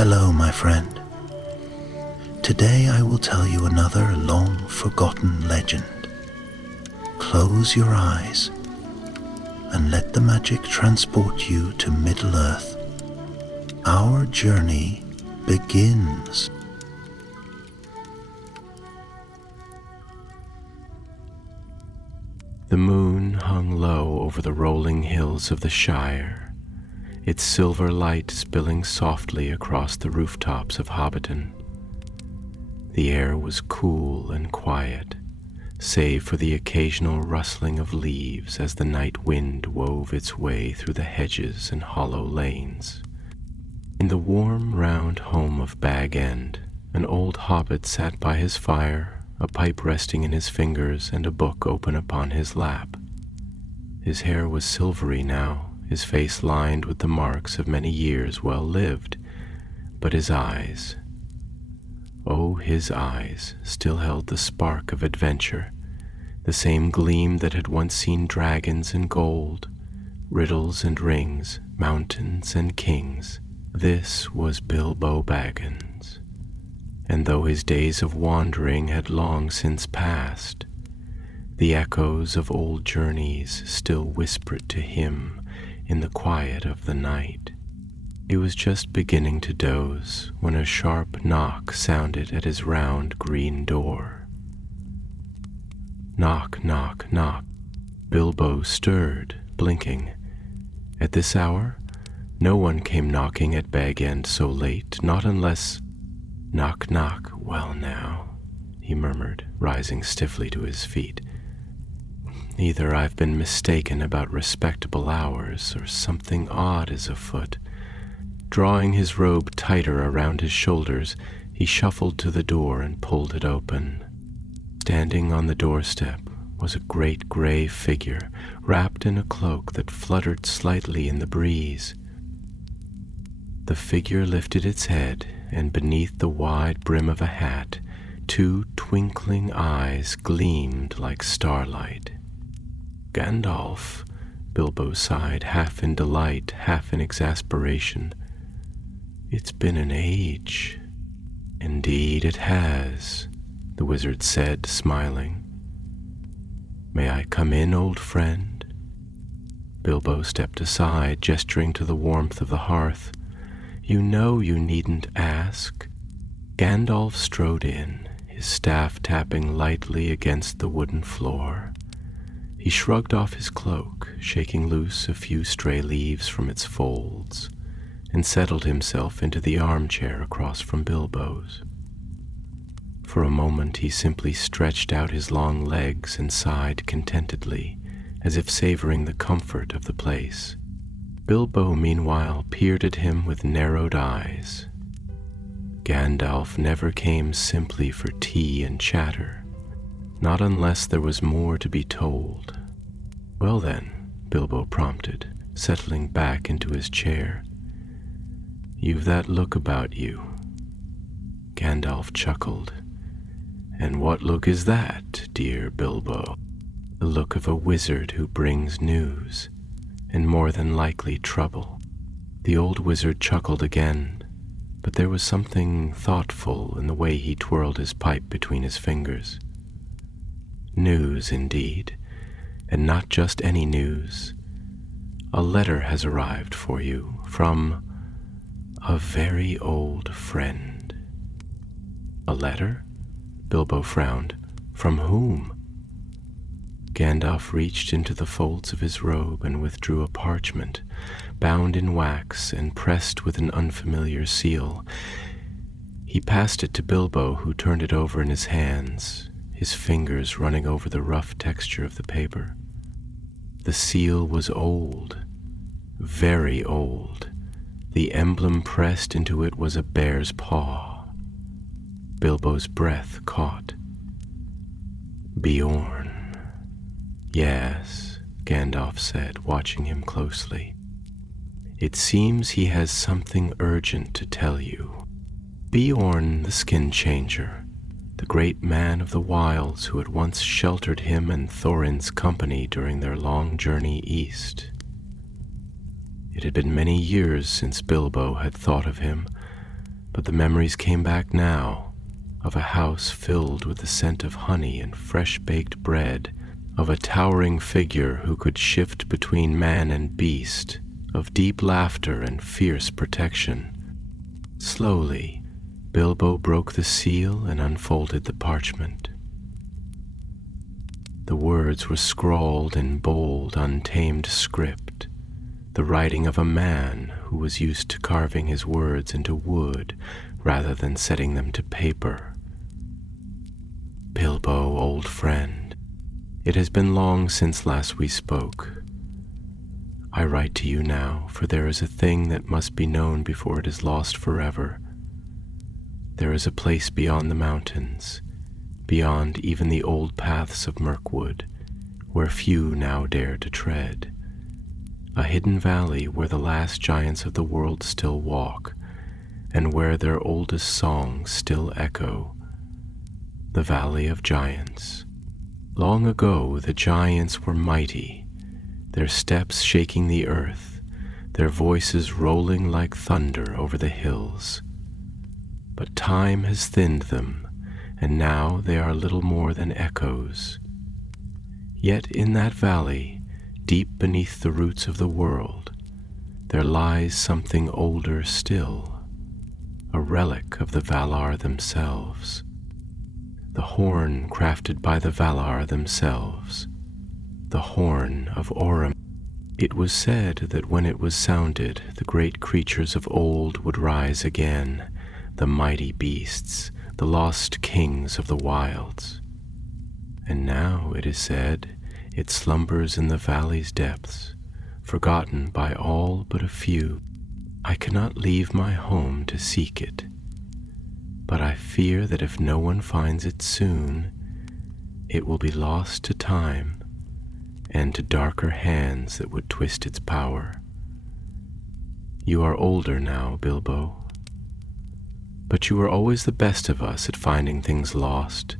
Hello, my friend. Today I will tell you another long-forgotten legend. Close your eyes and let the magic transport you to Middle-earth. Our journey begins. The moon hung low over the rolling hills of the Shire, its silver light spilling softly across the rooftops of Hobbiton. The air was cool and quiet, save for the occasional rustling of leaves as the night wind wove its way through the hedges and hollow lanes. In the warm, round home of Bag End, an old hobbit sat by his fire, a pipe resting in his fingers and a book open upon his lap. His hair was silvery now, his face lined with the marks of many years well lived, but his eyes, oh, his eyes still held the spark of adventure, the same gleam that had once seen dragons and gold, riddles and rings, mountains and kings. This was Bilbo Baggins. And though his days of wandering had long since passed, the echoes of old journeys still whispered to him in the quiet of the night. He was just beginning to doze when a sharp knock sounded at his round green door. Knock, knock, knock. Bilbo stirred, blinking. At this hour, no one came knocking at Bag End so late, not unless— Knock, knock. Well now, he murmured, rising stiffly to his feet. Either I've been mistaken about respectable hours, or something odd is afoot. Drawing his robe tighter around his shoulders, he shuffled to the door and pulled it open. Standing on the doorstep was a great gray figure, wrapped in a cloak that fluttered slightly in the breeze. The figure lifted its head, and beneath the wide brim of a hat, two twinkling eyes gleamed like starlight. Gandalf, Bilbo sighed, half in delight, half in exasperation. It's been an age. Indeed it has, the wizard said, smiling. May I come in, old friend? Bilbo stepped aside, gesturing to the warmth of the hearth. You know you needn't ask. Gandalf strode in, his staff tapping lightly against the wooden floor. He shrugged off his cloak, shaking loose a few stray leaves from its folds, and settled himself into the armchair across from Bilbo's. For a moment he simply stretched out his long legs and sighed contentedly, as if savoring the comfort of the place. Bilbo, meanwhile, peered at him with narrowed eyes. Gandalf never came simply for tea and chatter, not unless there was more to be told. Well then, Bilbo prompted, settling back into his chair. You've that look about you. Gandalf chuckled. And what look is that, dear Bilbo? The look of a wizard who brings news, and more than likely trouble. The old wizard chuckled again, but there was something thoughtful in the way he twirled his pipe between his fingers. News, indeed, and not just any news. A letter has arrived for you from a very old friend. A letter? Bilbo frowned. From whom? Gandalf reached into the folds of his robe and withdrew a parchment, bound in wax and pressed with an unfamiliar seal. He passed it to Bilbo, who turned it over in his hands, his fingers running over the rough texture of the paper. The seal was old, very old. The emblem pressed into it was a bear's paw. Bilbo's breath caught. Beorn. Yes, Gandalf said, watching him closely. It seems he has something urgent to tell you. Beorn the Skin Changer, the great man of the wilds who had once sheltered him and Thorin's company during their long journey east. It had been many years since Bilbo had thought of him, But the memories came back now, of a house filled with the scent of honey and fresh-baked bread, of a towering figure who could shift between man and beast, of deep laughter and fierce protection. Slowly, Bilbo broke the seal and unfolded the parchment. The words were scrawled in bold, untamed script, the writing of a man who was used to carving his words into wood rather than setting them to paper. Bilbo, old friend, it has been long since last we spoke. I write to you now, for there is a thing that must be known before it is lost forever. There is a place beyond the mountains, beyond even the old paths of Mirkwood, where few now dare to tread. A hidden valley where the last giants of the world still walk, and where their oldest songs still echo. The Valley of Giants. Long ago the giants were mighty, their steps shaking the earth, their voices rolling like thunder over the hills. But time has thinned them, and now they are little more than echoes. Yet in that valley, deep beneath the roots of the world, there lies something older still, a relic of the Valar themselves. The horn crafted by the Valar themselves, the horn of Orem. It was said that when it was sounded, the great creatures of old would rise again, the mighty beasts, the lost kings of the wilds. And now, it is said, it slumbers in the valley's depths, forgotten by all but a few. I cannot leave my home to seek it, but I fear that if no one finds it soon, it will be lost to time and to darker hands that would twist its power. You are older now, Bilbo, but you were always the best of us at finding things lost,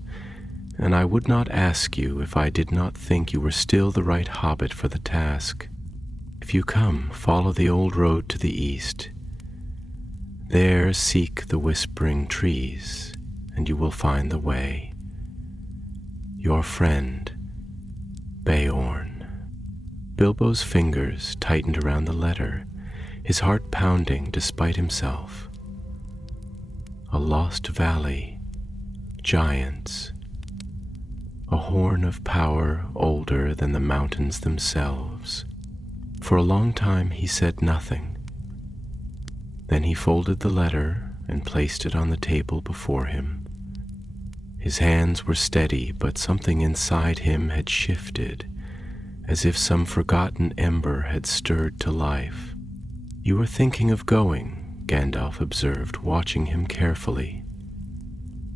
and I would not ask you if I did not think you were still the right hobbit for the task. If you come, follow the old road to the east. There seek the whispering trees, and you will find the way. Your friend, Beorn. Bilbo's fingers tightened around the letter, his heart pounding despite himself. A lost valley, giants, a horn of power older than the mountains themselves. For a long time he said nothing. Then he folded the letter and placed it on the table before him. His hands were steady, but something inside him had shifted, as if some forgotten ember had stirred to life. You are thinking of going, Gandalf observed, watching him carefully.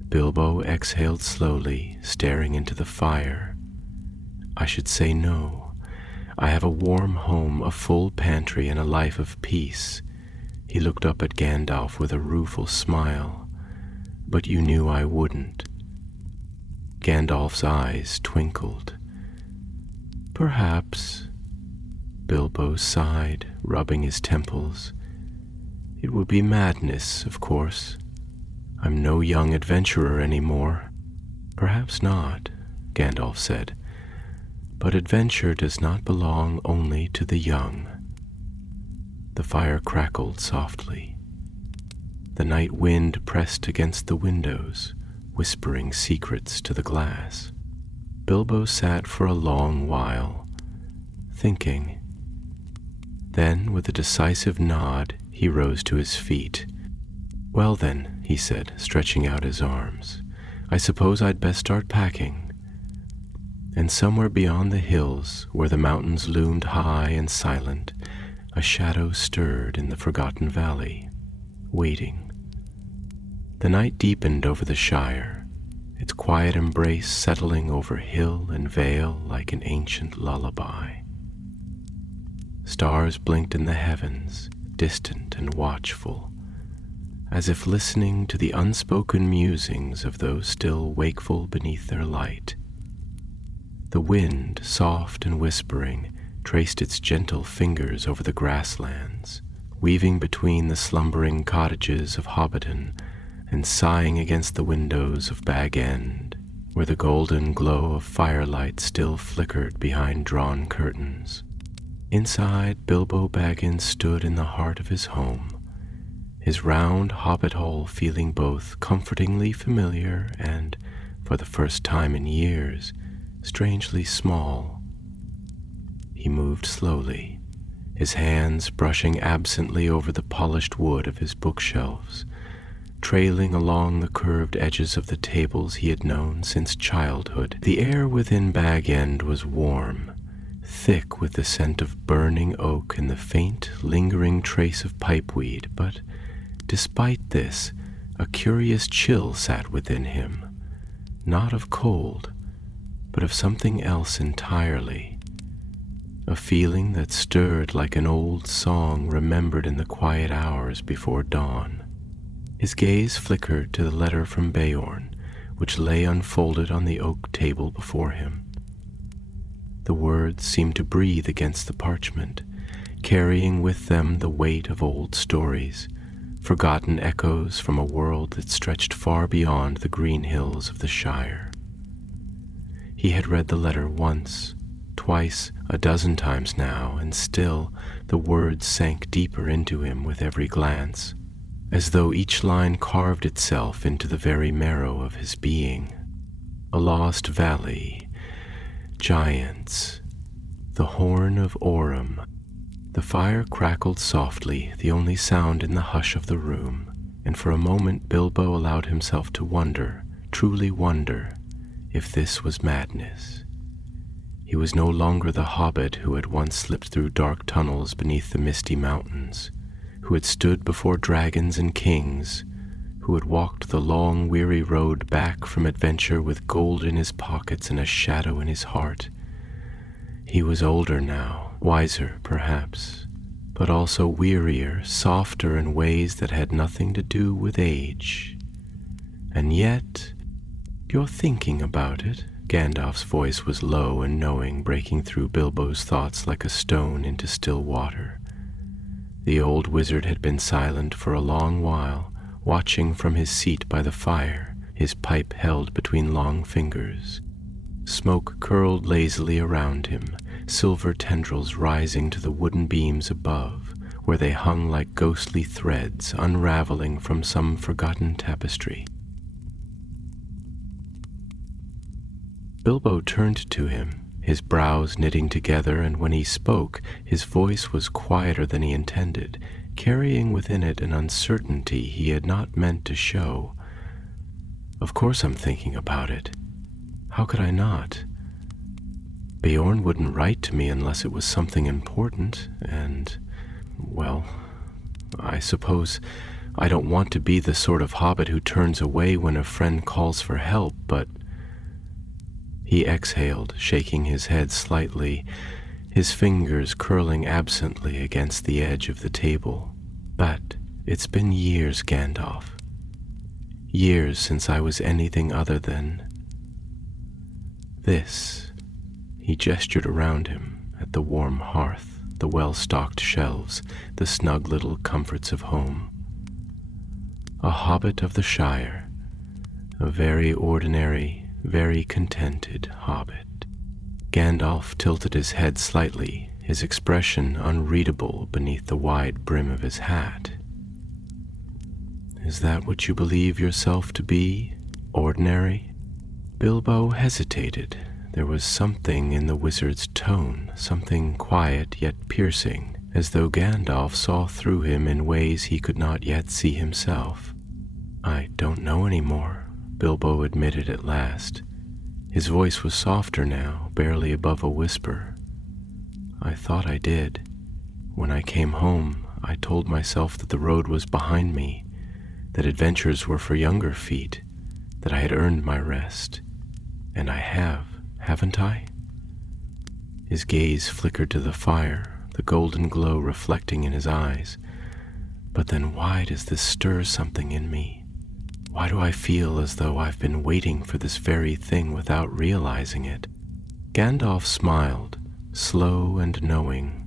Bilbo exhaled slowly, staring into the fire. I should say no. I have a warm home, a full pantry, and a life of peace. He looked up at Gandalf with a rueful smile. But you knew I wouldn't. Gandalf's eyes twinkled. Perhaps, Bilbo sighed, rubbing his temples. It would be madness, of course. I'm no young adventurer anymore. Perhaps not, Gandalf said. But adventure does not belong only to the young. The fire crackled softly. The night wind pressed against the windows, whispering secrets to the glass. Bilbo sat for a long while, thinking. Then, with a decisive nod, he rose to his feet. Well then, he said, stretching out his arms, I suppose I'd best start packing. And somewhere beyond the hills, where the mountains loomed high and silent, a shadow stirred in the forgotten valley, waiting. The night deepened over the Shire, its quiet embrace settling over hill and vale like an ancient lullaby. Stars blinked in the heavens, distant and watchful, as if listening to the unspoken musings of those still wakeful beneath their light. The wind, soft and whispering, traced its gentle fingers over the grasslands, weaving between the slumbering cottages of Hobbiton and sighing against the windows of Bag End, where the golden glow of firelight still flickered behind drawn curtains. Inside, Bilbo Baggins stood in the heart of his home, his round hobbit hole feeling both comfortingly familiar and, for the first time in years, strangely small. He moved slowly, his hands brushing absently over the polished wood of his bookshelves, trailing along the curved edges of the tables he had known since childhood. The air within Bag End was warm, thick with the scent of burning oak and the faint, lingering trace of pipeweed, but despite this, a curious chill sat within him, not of cold, but of something else entirely, a feeling that stirred like an old song remembered in the quiet hours before dawn. His gaze flickered to the letter from Beorn, which lay unfolded on the oak table before him. The words seemed to breathe against the parchment, carrying with them the weight of old stories, forgotten echoes from a world that stretched far beyond the green hills of the Shire. He had read the letter once, twice, a dozen times now, and still the words sank deeper into him with every glance, as though each line carved itself into the very marrow of his being. A lost valley, giants, the horn of Orem. The fire crackled softly, the only sound in the hush of the room, and for a moment Bilbo allowed himself to wonder, truly wonder, if this was madness. He was no longer the hobbit who had once slipped through dark tunnels beneath the misty mountains, who had stood before dragons and kings, who had walked the long, weary road back from adventure with gold in his pockets and a shadow in his heart. He was older now, wiser perhaps, but also wearier, softer in ways that had nothing to do with age. And yet, you're thinking about it. Gandalf's voice was low and knowing, breaking through Bilbo's thoughts like a stone into still water. The old wizard had been silent for a long while, watching from his seat by the fire, his pipe held between long fingers. Smoke curled lazily around him, silver tendrils rising to the wooden beams above, where they hung like ghostly threads unraveling from some forgotten tapestry. Bilbo turned to him, his brows knitting together, and when he spoke, his voice was quieter than he intended, carrying within it an uncertainty he had not meant to show. "Of course I'm thinking about it. How could I not? Beorn wouldn't write to me unless it was something important, and, well, I suppose I don't want to be the sort of hobbit who turns away when a friend calls for help, but—" He exhaled, shaking his head slightly, his fingers curling absently against the edge of the table. "But it's been years, Gandalf. Years since I was anything other than this." He gestured around him at the warm hearth, the well-stocked shelves, the snug little comforts of home. A hobbit of the Shire, a very ordinary, very contented hobbit. Gandalf tilted his head slightly, his expression unreadable beneath the wide brim of his hat. "Is that what you believe yourself to be? Ordinary?" Bilbo hesitated. There was something in the wizard's tone, something quiet yet piercing, as though Gandalf saw through him in ways he could not yet see himself. "I don't know any more," Bilbo admitted at last. His voice was softer now, barely above a whisper. "I thought I did. When I came home, I told myself that the road was behind me, that adventures were for younger feet, that I had earned my rest. And I have, haven't I?" His gaze flickered to the fire, the golden glow reflecting in his eyes. "But then why does this stir something in me? Why do I feel as though I've been waiting for this very thing without realizing it?" Gandalf smiled, slow and knowing.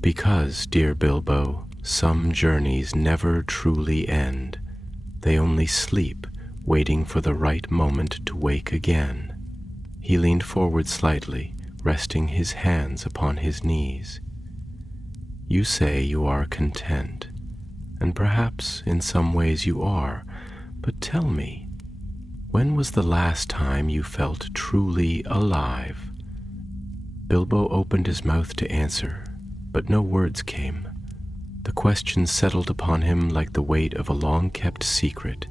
"Because, dear Bilbo," Some journeys never truly end. They only sleep, waiting for the right moment to wake again. He leaned forward slightly, resting his hands upon his knees. You say you are content, and perhaps in some ways you are, but tell me, when was the last time you felt truly alive? Bilbo opened his mouth to answer, but no words came. The question settled upon him like the weight of a long-kept secret,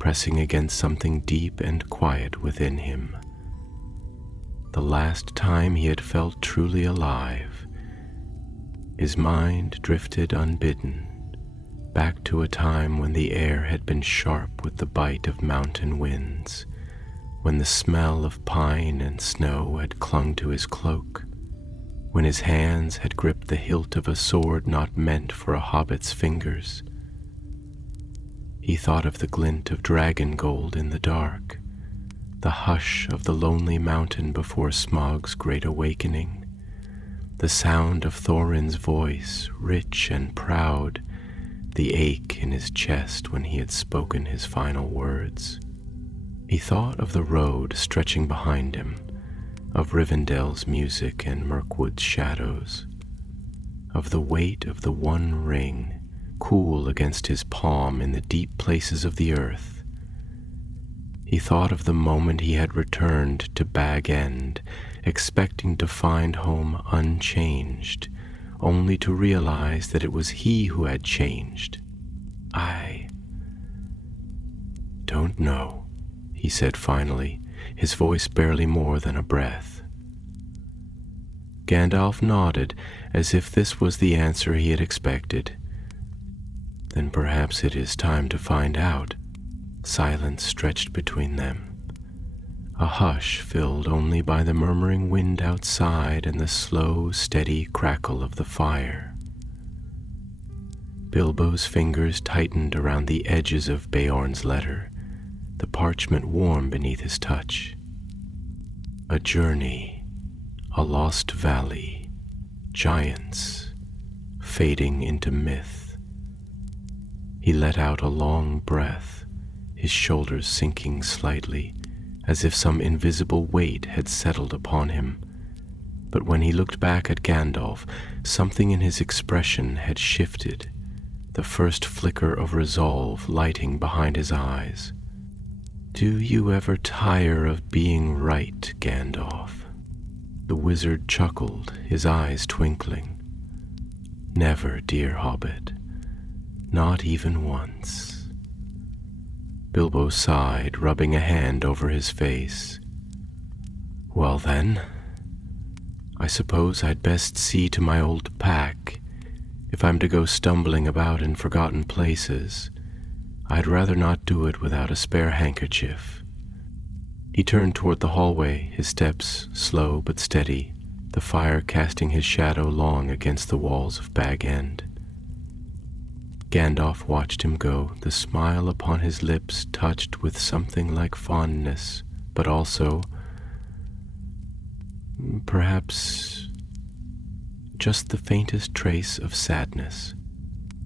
pressing against something deep and quiet within him. The last time he had felt truly alive, his mind drifted unbidden, back to a time when the air had been sharp with the bite of mountain winds, when the smell of pine and snow had clung to his cloak, when his hands had gripped the hilt of a sword not meant for a hobbit's fingers. He thought of the glint of dragon gold in the dark, the hush of the lonely mountain before Smaug's great awakening, the sound of Thorin's voice, rich and proud, the ache in his chest when he had spoken his final words. He thought of the road stretching behind him, of Rivendell's music and Mirkwood's shadows, of the weight of the one ring, cool against his palm in the deep places of the earth. He thought of the moment he had returned to Bag End, expecting to find home unchanged, only to realize that it was he who had changed. I don't know, he said finally, his voice barely more than a breath. Gandalf nodded, as if this was the answer he had expected. Then perhaps it is time to find out. Silence stretched between them, a hush filled only by the murmuring wind outside and the slow, steady crackle of the fire. Bilbo's fingers tightened around the edges of Beorn's letter, the parchment warm beneath his touch. A journey, a lost valley, giants, fading into myth. He let out a long breath, his shoulders sinking slightly, as if some invisible weight had settled upon him. But when he looked back at Gandalf, something in his expression had shifted, the first flicker of resolve lighting behind his eyes. Do you ever tire of being right, Gandalf? The wizard chuckled, his eyes twinkling. Never, dear Hobbit. Not even once. Bilbo sighed, rubbing a hand over his face. Well then, I suppose I'd best see to my old pack. If I'm to go stumbling about in forgotten places, I'd rather not do it without a spare handkerchief. He turned toward the hallway, his steps slow but steady, the fire casting his shadow long against the walls of Bag End. Gandalf watched him go, the smile upon his lips touched with something like fondness, but also, perhaps, just the faintest trace of sadness.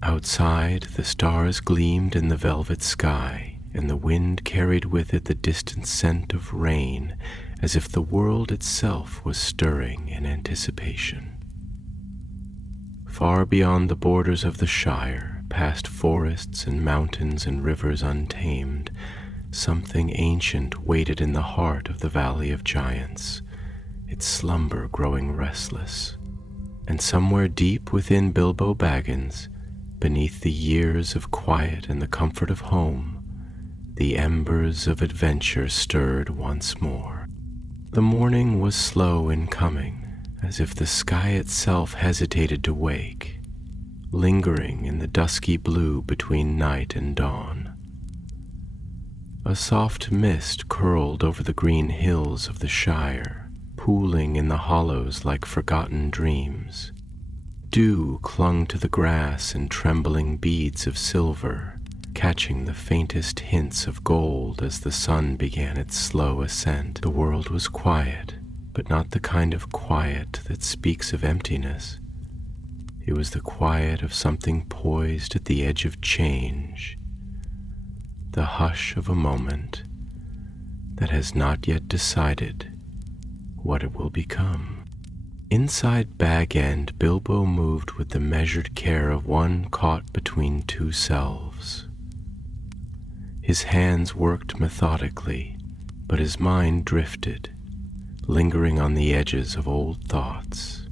Outside, the stars gleamed in the velvet sky, and the wind carried with it the distant scent of rain, as if the world itself was stirring in anticipation. Far beyond the borders of the Shire, past forests and mountains and rivers untamed, something ancient waited in the heart of the Valley of Giants, its slumber growing restless. And somewhere deep within Bilbo Baggins, beneath the years of quiet and the comfort of home, the embers of adventure stirred once more. The morning was slow in coming, as if the sky itself hesitated to wake, lingering in the dusky blue between night and dawn. A soft mist curled over the green hills of the Shire, pooling in the hollows like forgotten dreams. Dew clung to the grass in trembling beads of silver, catching the faintest hints of gold as the sun began its slow ascent. The world was quiet, but not the kind of quiet that speaks of emptiness. It was the quiet of something poised at the edge of change, the hush of a moment that has not yet decided what it will become. Inside Bag End, Bilbo moved with the measured care of one caught between two selves. His hands worked methodically, but his mind drifted, lingering on the edges of old thoughts,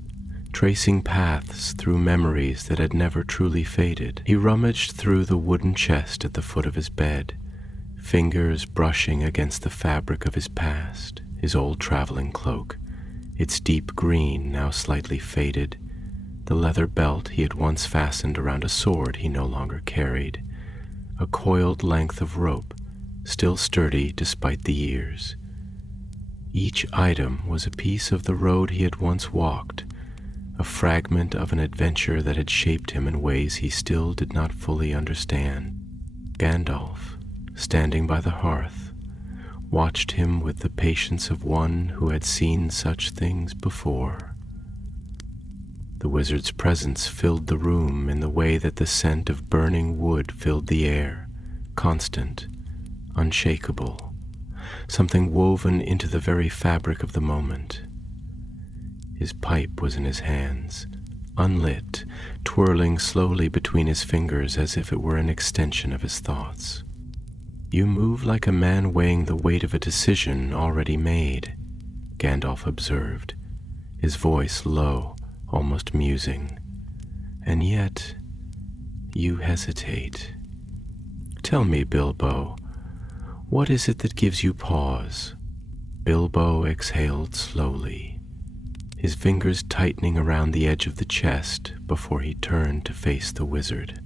tracing paths through memories that had never truly faded. He rummaged through the wooden chest at the foot of his bed, fingers brushing against the fabric of his past, his old traveling cloak, its deep green now slightly faded, the leather belt he had once fastened around a sword he no longer carried, a coiled length of rope, still sturdy despite the years. Each item was a piece of the road he had once walked, a fragment of an adventure that had shaped him in ways he still did not fully understand. Gandalf, standing by the hearth, watched him with the patience of one who had seen such things before. The wizard's presence filled the room in the way that the scent of burning wood filled the air, constant, unshakable, something woven into the very fabric of the moment. His pipe was in his hands, unlit, twirling slowly between his fingers as if it were an extension of his thoughts. "You move like a man weighing the weight of a decision already made," Gandalf observed, his voice low, almost musing. "And yet, you hesitate. Tell me, Bilbo, what is it that gives you pause?" Bilbo exhaled slowly, his fingers tightening around the edge of the chest before he turned to face the wizard.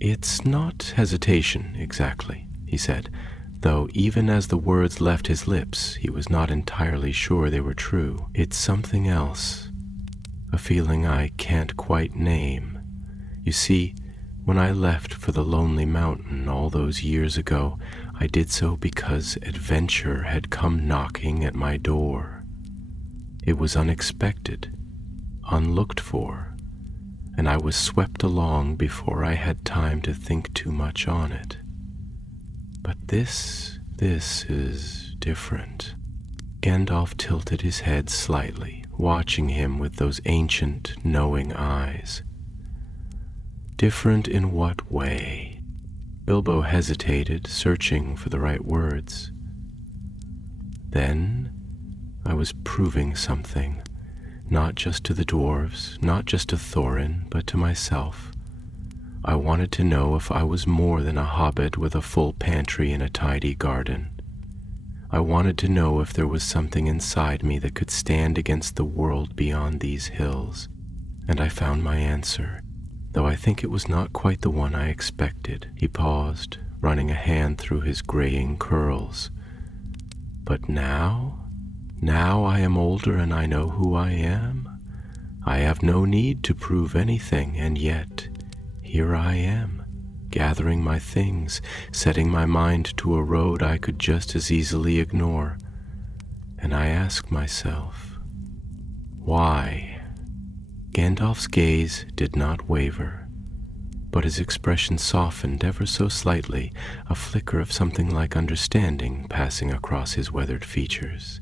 "It's not hesitation, exactly," he said, though even as the words left his lips, he was not entirely sure they were true. "It's something else, a feeling I can't quite name. You see, when I left for the Lonely Mountain all those years ago, I did so because adventure had come knocking at my door. It was unexpected, unlooked for, and I was swept along before I had time to think too much on it. But this is different." Gandalf tilted his head slightly, watching him with those ancient, knowing eyes. "Different in what way?" Bilbo hesitated, searching for the right words. "Then I was proving something, not just to the dwarves, not just to Thorin, but to myself. I wanted to know if I was more than a hobbit with a full pantry and a tidy garden. I wanted to know if there was something inside me that could stand against the world beyond these hills, and I found my answer, though I think it was not quite the one I expected." He paused, running a hand through his graying curls. "But now I am older and I know who I am. I have no need to prove anything, and yet here I am, gathering my things, setting my mind to a road I could just as easily ignore. And I ask myself, why?" Gandalf's gaze did not waver, but his expression softened ever so slightly, a flicker of something like understanding passing across his weathered features.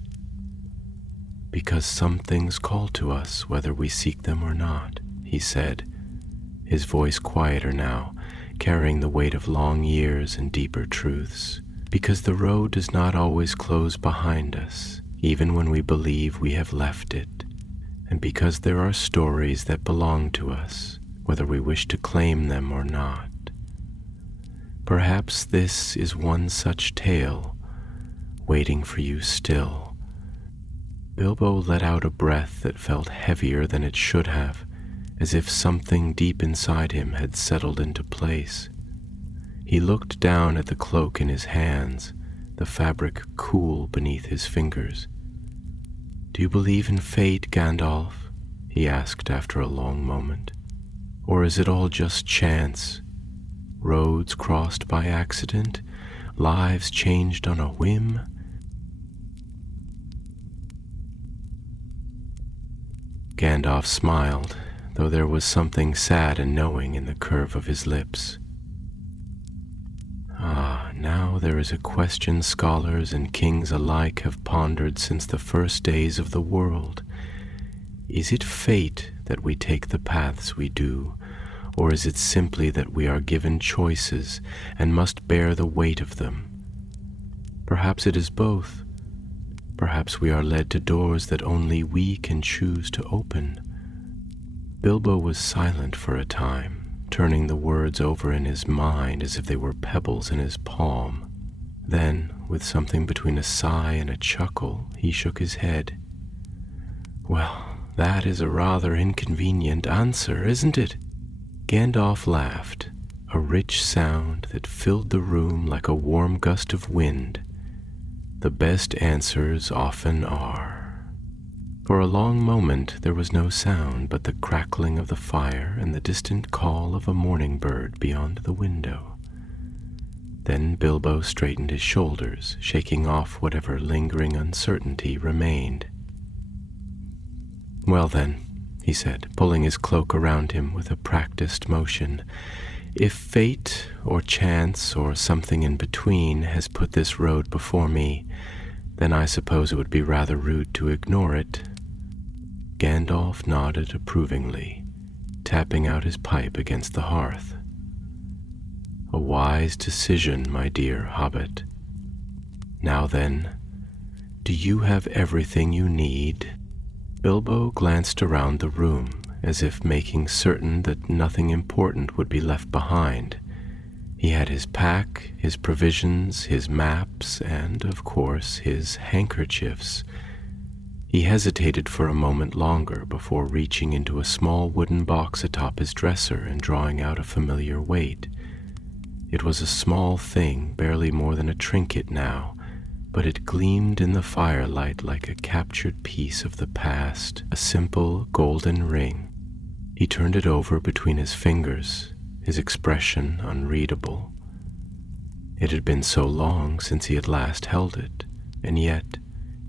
"Because some things call to us whether we seek them or not," he said, his voice quieter now, carrying the weight of long years and deeper truths. "Because the road does not always close behind us, even when we believe we have left it, and because there are stories that belong to us, whether we wish to claim them or not. Perhaps this is one such tale, waiting for you still." Bilbo let out a breath that felt heavier than it should have, as if something deep inside him had settled into place. He looked down at the cloak in his hands, the fabric cool beneath his fingers. "Do you believe in fate, Gandalf?" he asked after a long moment. "Or is it all just chance? Roads crossed by accident? Lives changed on a whim?" Gandalf smiled, though there was something sad and knowing in the curve of his lips. Ah, now there is a question scholars and kings alike have pondered since the first days of the world. Is it fate that we take the paths we do, or is it simply that we are given choices and must bear the weight of them? Perhaps it is both. Perhaps we are led to doors that only we can choose to open. Bilbo was silent for a time, turning the words over in his mind as if they were pebbles in his palm. Then, with something between a sigh and a chuckle, he shook his head. "Well, that is a rather inconvenient answer, isn't it?" Gandalf laughed, a rich sound that filled the room like a warm gust of wind. The best answers often are. For a long moment there was no sound but the crackling of the fire and the distant call of a morning bird beyond the window. Then Bilbo straightened his shoulders, shaking off whatever lingering uncertainty remained. "Well then," he said, pulling his cloak around him with a practiced motion, "if fate or chance or something in between has put this road before me, then I suppose it would be rather rude to ignore it." Gandalf nodded approvingly, tapping out his pipe against the hearth. "A wise decision, my dear Hobbit. Now then, do you have everything you need?" Bilbo glanced around the room, as if making certain that nothing important would be left behind. He had his pack, his provisions, his maps, and, of course, his handkerchiefs. He hesitated for a moment longer before reaching into a small wooden box atop his dresser and drawing out a familiar weight. It was a small thing, barely more than a trinket now, but it gleamed in the firelight like a captured piece of the past, a simple golden ring. He turned it over between his fingers, his expression unreadable. It had been so long since he had last held it, and yet,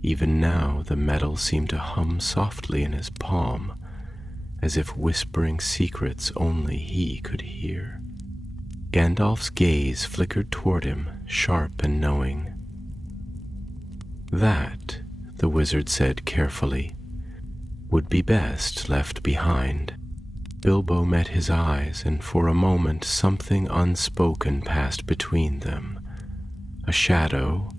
even now, the metal seemed to hum softly in his palm, as if whispering secrets only he could hear. Gandalf's gaze flickered toward him, sharp and knowing. "That," the wizard said carefully, "would be best left behind." Bilbo met his eyes, and for a moment something unspoken passed between them. A shadow,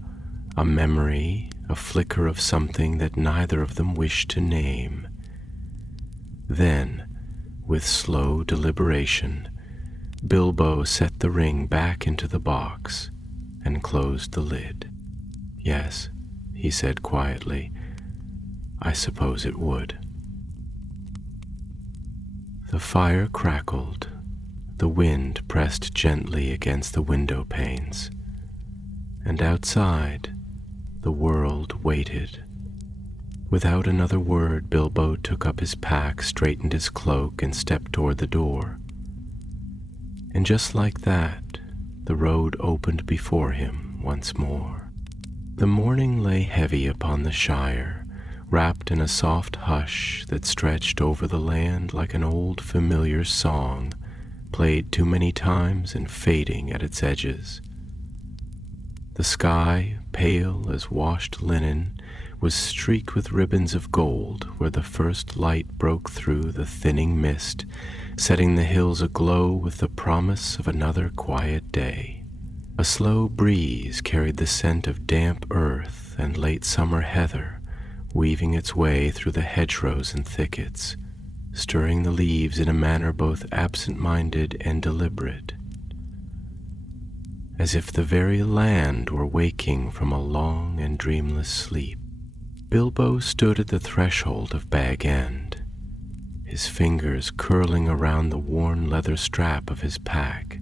a memory, a flicker of something that neither of them wished to name. Then, with slow deliberation, Bilbo set the ring back into the box and closed the lid. "Yes," he said quietly, "I suppose it would." The fire crackled. The wind pressed gently against the window panes. And outside, the world waited. Without another word, Bilbo took up his pack, straightened his cloak, and stepped toward the door. And just like that, the road opened before him once more. The morning lay heavy upon the Shire, wrapped in a soft hush that stretched over the land like an old familiar song, played too many times and fading at its edges. The sky, pale as washed linen, was streaked with ribbons of gold where the first light broke through the thinning mist, setting the hills aglow with the promise of another quiet day. A slow breeze carried the scent of damp earth and late summer heather, weaving its way through the hedgerows and thickets, stirring the leaves in a manner both absent-minded and deliberate, as if the very land were waking from a long and dreamless sleep. Bilbo stood at the threshold of Bag End, his fingers curling around the worn leather strap of his pack,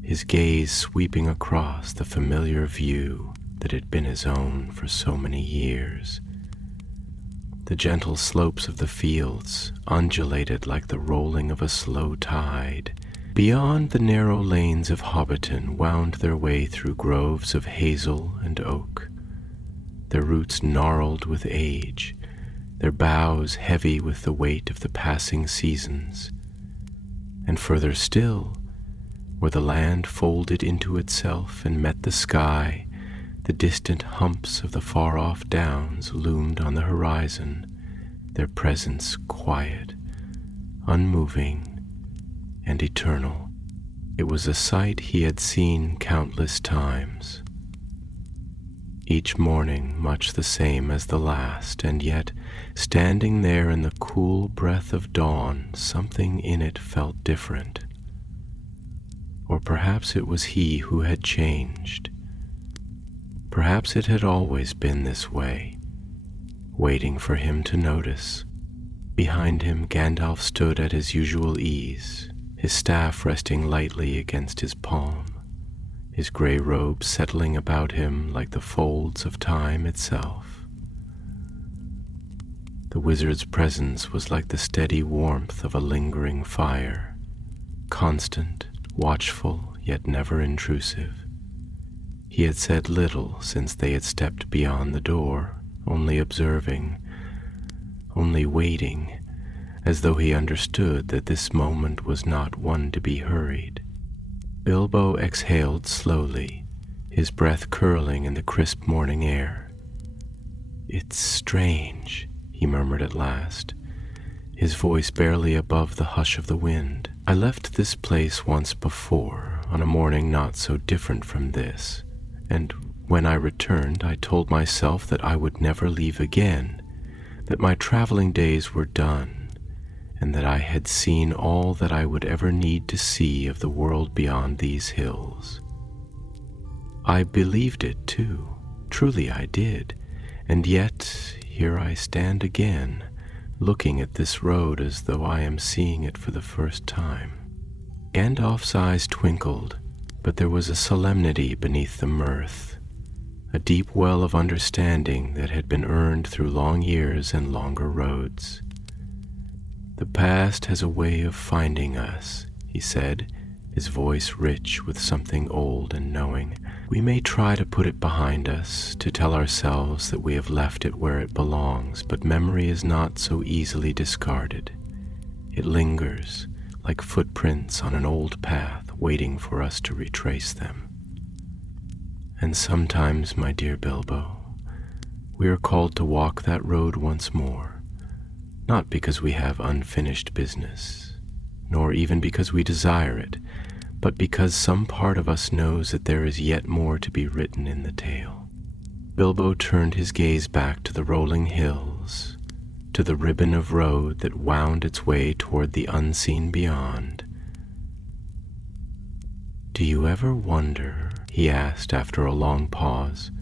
his gaze sweeping across the familiar view that had been his own for so many years. The gentle slopes of the fields undulated like the rolling of a slow tide. Beyond, the narrow lanes of Hobbiton wound their way through groves of hazel and oak, their roots gnarled with age, their boughs heavy with the weight of the passing seasons. And further still, where the land folded into itself and met the sky, the distant humps of the far-off downs loomed on the horizon, their presence quiet, unmoving, and eternal. It was a sight he had seen countless times, each morning much the same as the last, and yet, standing there in the cool breath of dawn, something in it felt different. Or perhaps it was he who had changed. Perhaps it had always been this way, waiting for him to notice. Behind him, Gandalf stood at his usual ease, his staff resting lightly against his palm, his gray robe settling about him like the folds of time itself. The wizard's presence was like the steady warmth of a lingering fire, constant, watchful, yet never intrusive. He had said little since they had stepped beyond the door, only observing, only waiting, as though he understood that this moment was not one to be hurried. Bilbo exhaled slowly, his breath curling in the crisp morning air. "It's strange," he murmured at last, his voice barely above the hush of the wind. "I left this place once before, on a morning not so different from this, and when I returned I told myself that I would never leave again, that my traveling days were done, and that I had seen all that I would ever need to see of the world beyond these hills. I believed it too, truly I did, and yet here I stand again, looking at this road as though I am seeing it for the first time." Gandalf's eyes twinkled, but there was a solemnity beneath the mirth, a deep well of understanding that had been earned through long years and longer roads. "The past has a way of finding us," he said, his voice rich with something old and knowing. "We may try to put it behind us, to tell ourselves that we have left it where it belongs, but memory is not so easily discarded. It lingers, like footprints on an old path, waiting for us to retrace them. And sometimes, my dear Bilbo, we are called to walk that road once more, not because we have unfinished business, nor even because we desire it, but because some part of us knows that there is yet more to be written in the tale." Bilbo turned his gaze back to the rolling hills, to the ribbon of road that wound its way toward the unseen beyond. "Do you ever wonder," he asked after a long pause,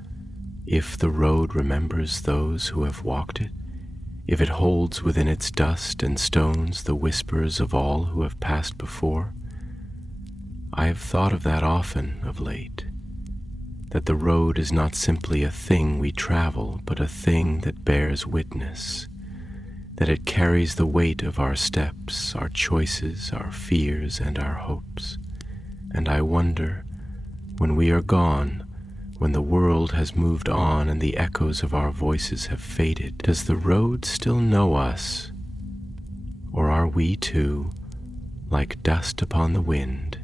"if the road remembers those who have walked it? If it holds within its dust and stones the whispers of all who have passed before? I have thought of that often of late, that the road is not simply a thing we travel, but a thing that bears witness, that it carries the weight of our steps, our choices, our fears, and our hopes. And I wonder, when we are gone, when the world has moved on and the echoes of our voices have faded, does the road still know us? Or are we too, like dust upon the wind,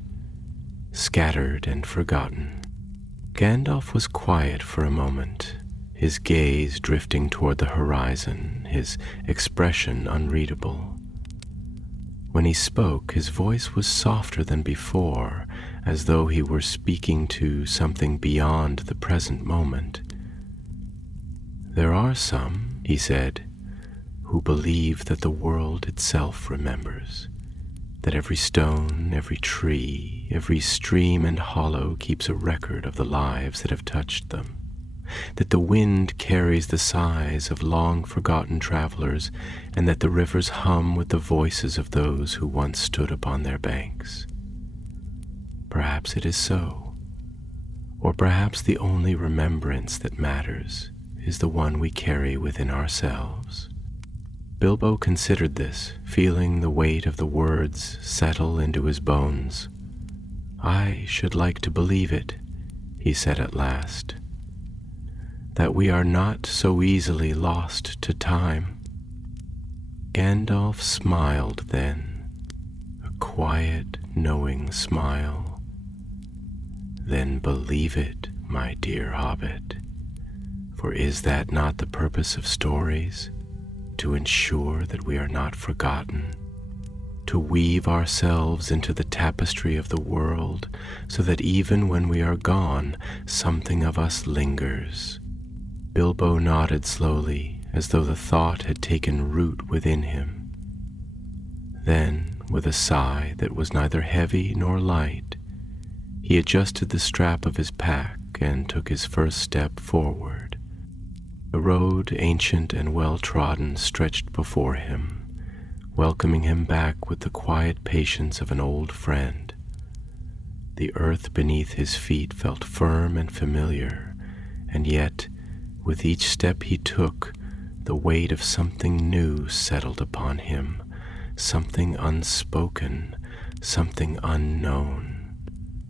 scattered and forgotten?" Gandalf was quiet for a moment, his gaze drifting toward the horizon, his expression unreadable. When he spoke, his voice was softer than before, as though he were speaking to something beyond the present moment. "There are some," he said, "who believe that the world itself remembers, that every stone, every tree, every stream and hollow keeps a record of the lives that have touched them, that the wind carries the sighs of long-forgotten travelers, and that the rivers hum with the voices of those who once stood upon their banks. Perhaps it is so, or perhaps the only remembrance that matters is the one we carry within ourselves." Bilbo considered this, feeling the weight of the words settle into his bones. "I should like to believe it," he said at last, "that we are not so easily lost to time." Gandalf smiled then, a quiet, knowing smile. Then believe it, my dear Hobbit, for is that not the purpose of stories? To ensure that we are not forgotten, to weave ourselves into the tapestry of the world, so that even when we are gone, something of us lingers. Bilbo nodded slowly, as though the thought had taken root within him. Then, with a sigh that was neither heavy nor light, he adjusted the strap of his pack and took his first step forward. The road, ancient and well-trodden, stretched before him, welcoming him back with the quiet patience of an old friend. The earth beneath his feet felt firm and familiar, and yet, with each step he took, the weight of something new settled upon him, something unspoken, something unknown,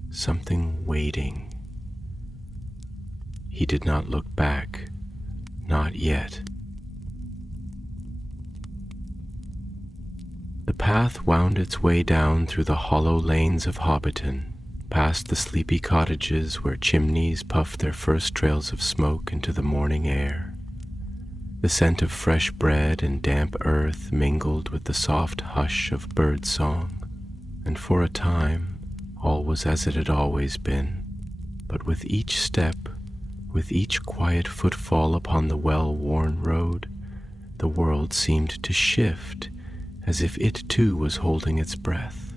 something waiting. He did not look back, not yet. The path wound its way down through the hollow lanes of Hobbiton, past the sleepy cottages where chimneys puffed their first trails of smoke into the morning air. The scent of fresh bread and damp earth mingled with the soft hush of bird song, and for a time all was as it had always been. But with each step, with each quiet footfall upon the well-worn road, the world seemed to shift, as if it too was holding its breath.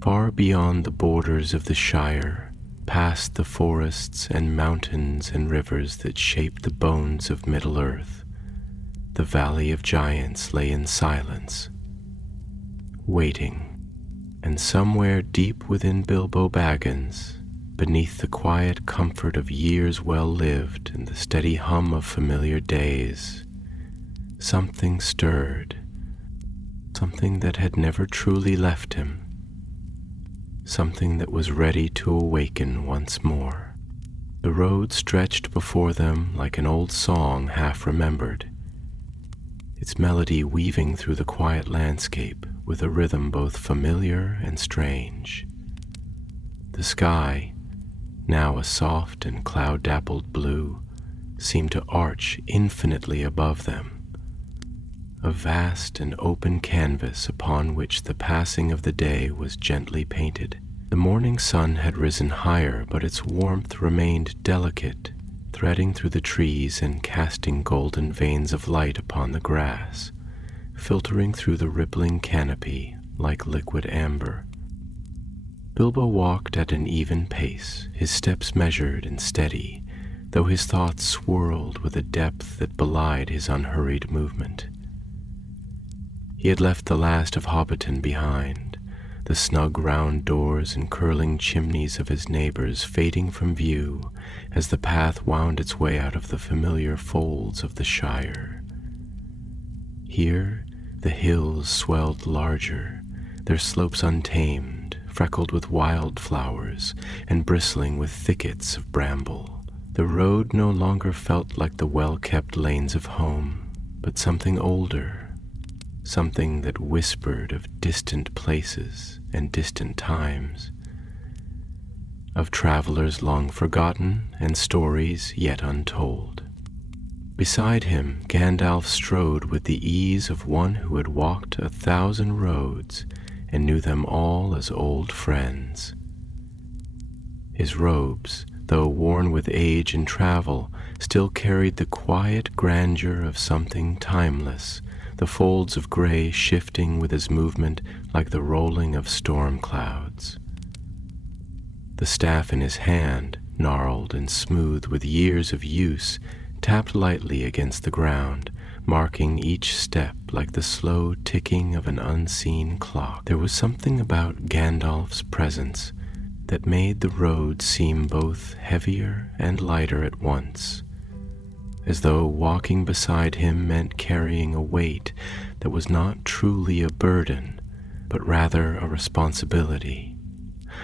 Far beyond the borders of the Shire, past the forests and mountains and rivers that shaped the bones of Middle-earth, the Valley of Giants lay in silence, waiting, and somewhere deep within Bilbo Baggins, beneath the quiet comfort of years well lived and the steady hum of familiar days, something stirred, something that had never truly left him, something that was ready to awaken once more. The road stretched before them like an old song half remembered, its melody weaving through the quiet landscape with a rhythm both familiar and strange. The sky, now a soft and cloud-dappled blue, seemed to arch infinitely above them, a vast and open canvas upon which the passing of the day was gently painted. The morning sun had risen higher, but its warmth remained delicate, threading through the trees and casting golden veins of light upon the grass, filtering through the rippling canopy like liquid amber. Bilbo walked at an even pace, his steps measured and steady, though his thoughts swirled with a depth that belied his unhurried movement. He had left the last of Hobbiton behind, the snug round doors and curling chimneys of his neighbors fading from view as the path wound its way out of the familiar folds of the Shire. Here, the hills swelled larger, their slopes untamed, freckled with wild flowers and bristling with thickets of bramble. The road no longer felt like the well-kept lanes of home, but something older, something that whispered of distant places and distant times, of travelers long forgotten and stories yet untold. Beside him, Gandalf strode with the ease of one who had walked 1,000 roads and knew them all as old friends. His robes, though worn with age and travel, still carried the quiet grandeur of something timeless, the folds of gray shifting with his movement like the rolling of storm clouds. The staff in his hand, gnarled and smooth with years of use, tapped lightly against the ground, marking each step like the slow ticking of an unseen clock. There was something about Gandalf's presence that made the road seem both heavier and lighter at once, as though walking beside him meant carrying a weight that was not truly a burden, but rather a responsibility,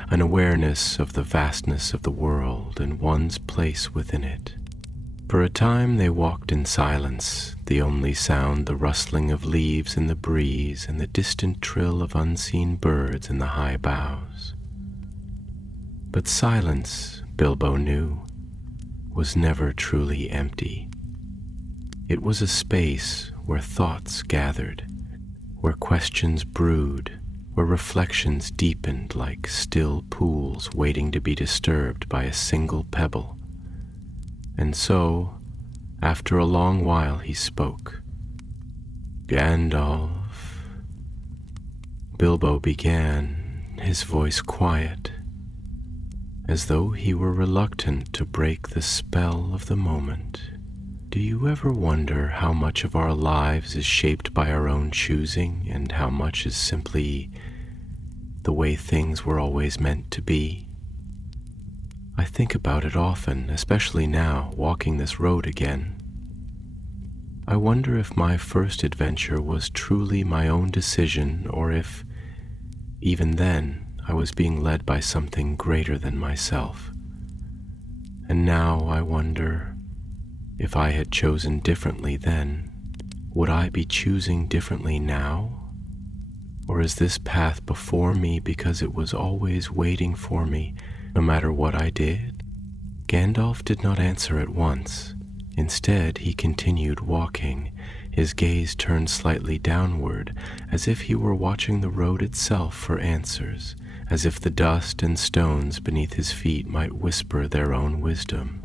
an awareness of the vastness of the world and one's place within it. For a time they walked in silence, the only sound the rustling of leaves in the breeze and the distant trill of unseen birds in the high boughs. But silence, Bilbo knew, was never truly empty. It was a space where thoughts gathered, where questions brewed, where reflections deepened like still pools waiting to be disturbed by a single pebble. And so, after a long while, he spoke. "Gandalf," Bilbo began, his voice quiet, as though he were reluctant to break the spell of the moment. "Do you ever wonder how much of our lives is shaped by our own choosing and how much is simply the way things were always meant to be? I think about it often, especially now, walking this road again. I wonder if my first adventure was truly my own decision, or if, even then, I was being led by something greater than myself. And now I wonder, if I had chosen differently then, would I be choosing differently now? Or is this path before me because it was always waiting for me, no matter what I did?" Gandalf did not answer at once. Instead, he continued walking, his gaze turned slightly downward, as if he were watching the road itself for answers, as if the dust and stones beneath his feet might whisper their own wisdom.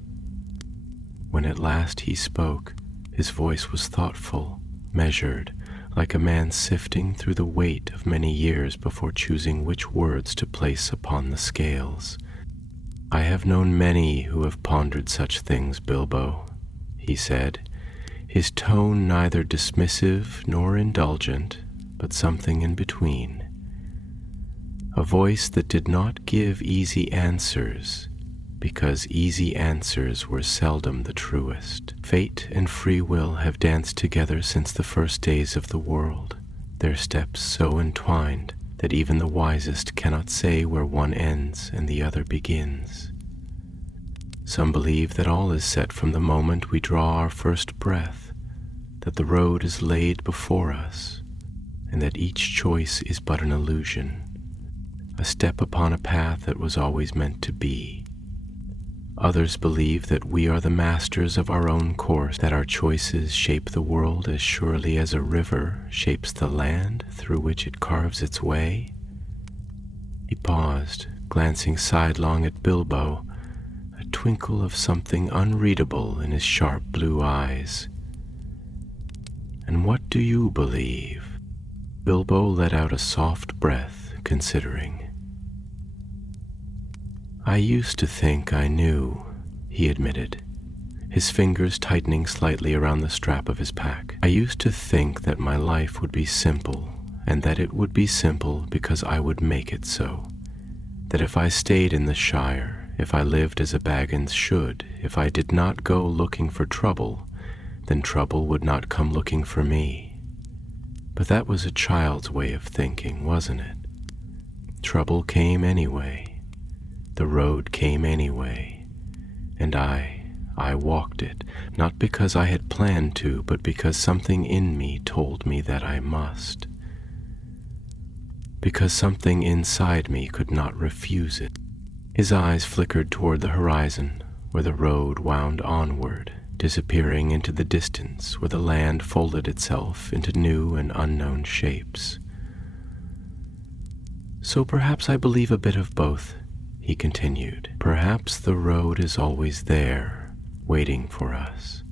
When at last he spoke, his voice was thoughtful, measured, like a man sifting through the weight of many years before choosing which words to place upon the scales. "I have known many who have pondered such things, Bilbo," he said, his tone neither dismissive nor indulgent, but something in between. A voice that did not give easy answers, because easy answers were seldom the truest. "Fate and free will have danced together since the first days of the world, their steps so entwined that even the wisest cannot say where one ends and the other begins. Some believe that all is set from the moment we draw our first breath, that the road is laid before us, and that each choice is but an illusion, a step upon a path that was always meant to be. Others believe that we are the masters of our own course, that our choices shape the world as surely as a river shapes the land through which it carves its way." He paused, glancing sidelong at Bilbo, a twinkle of something unreadable in his sharp blue eyes. "And what do you believe?" Bilbo let out a soft breath, considering. "I used to think I knew," he admitted, his fingers tightening slightly around the strap of his pack. "I used to think that my life would be simple, and that it would be simple because I would make it so. That if I stayed in the Shire, if I lived as a Baggins should, if I did not go looking for trouble, then trouble would not come looking for me. But that was a child's way of thinking, wasn't it? Trouble came anyway. The road came anyway, and I walked it, not because I had planned to, but because something in me told me that I must. Because something inside me could not refuse it." His eyes flickered toward the horizon, where the road wound onward, disappearing into the distance, where the land folded itself into new and unknown shapes. "So perhaps I believe a bit of both," he continued. "Perhaps the road is always there, waiting for us.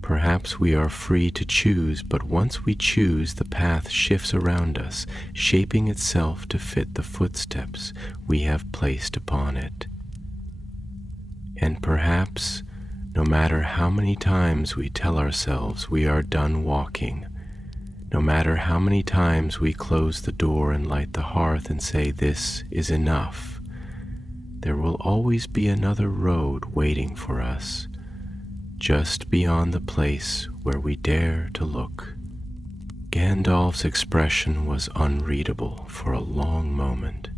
Perhaps we are free to choose, but once we choose, the path shifts around us, shaping itself to fit the footsteps we have placed upon it. And perhaps, no matter how many times we tell ourselves we are done walking, no matter how many times we close the door and light the hearth and say this is enough, there will always be another road waiting for us, just beyond the place where we dare to look." Gandalf's expression was unreadable for a long moment,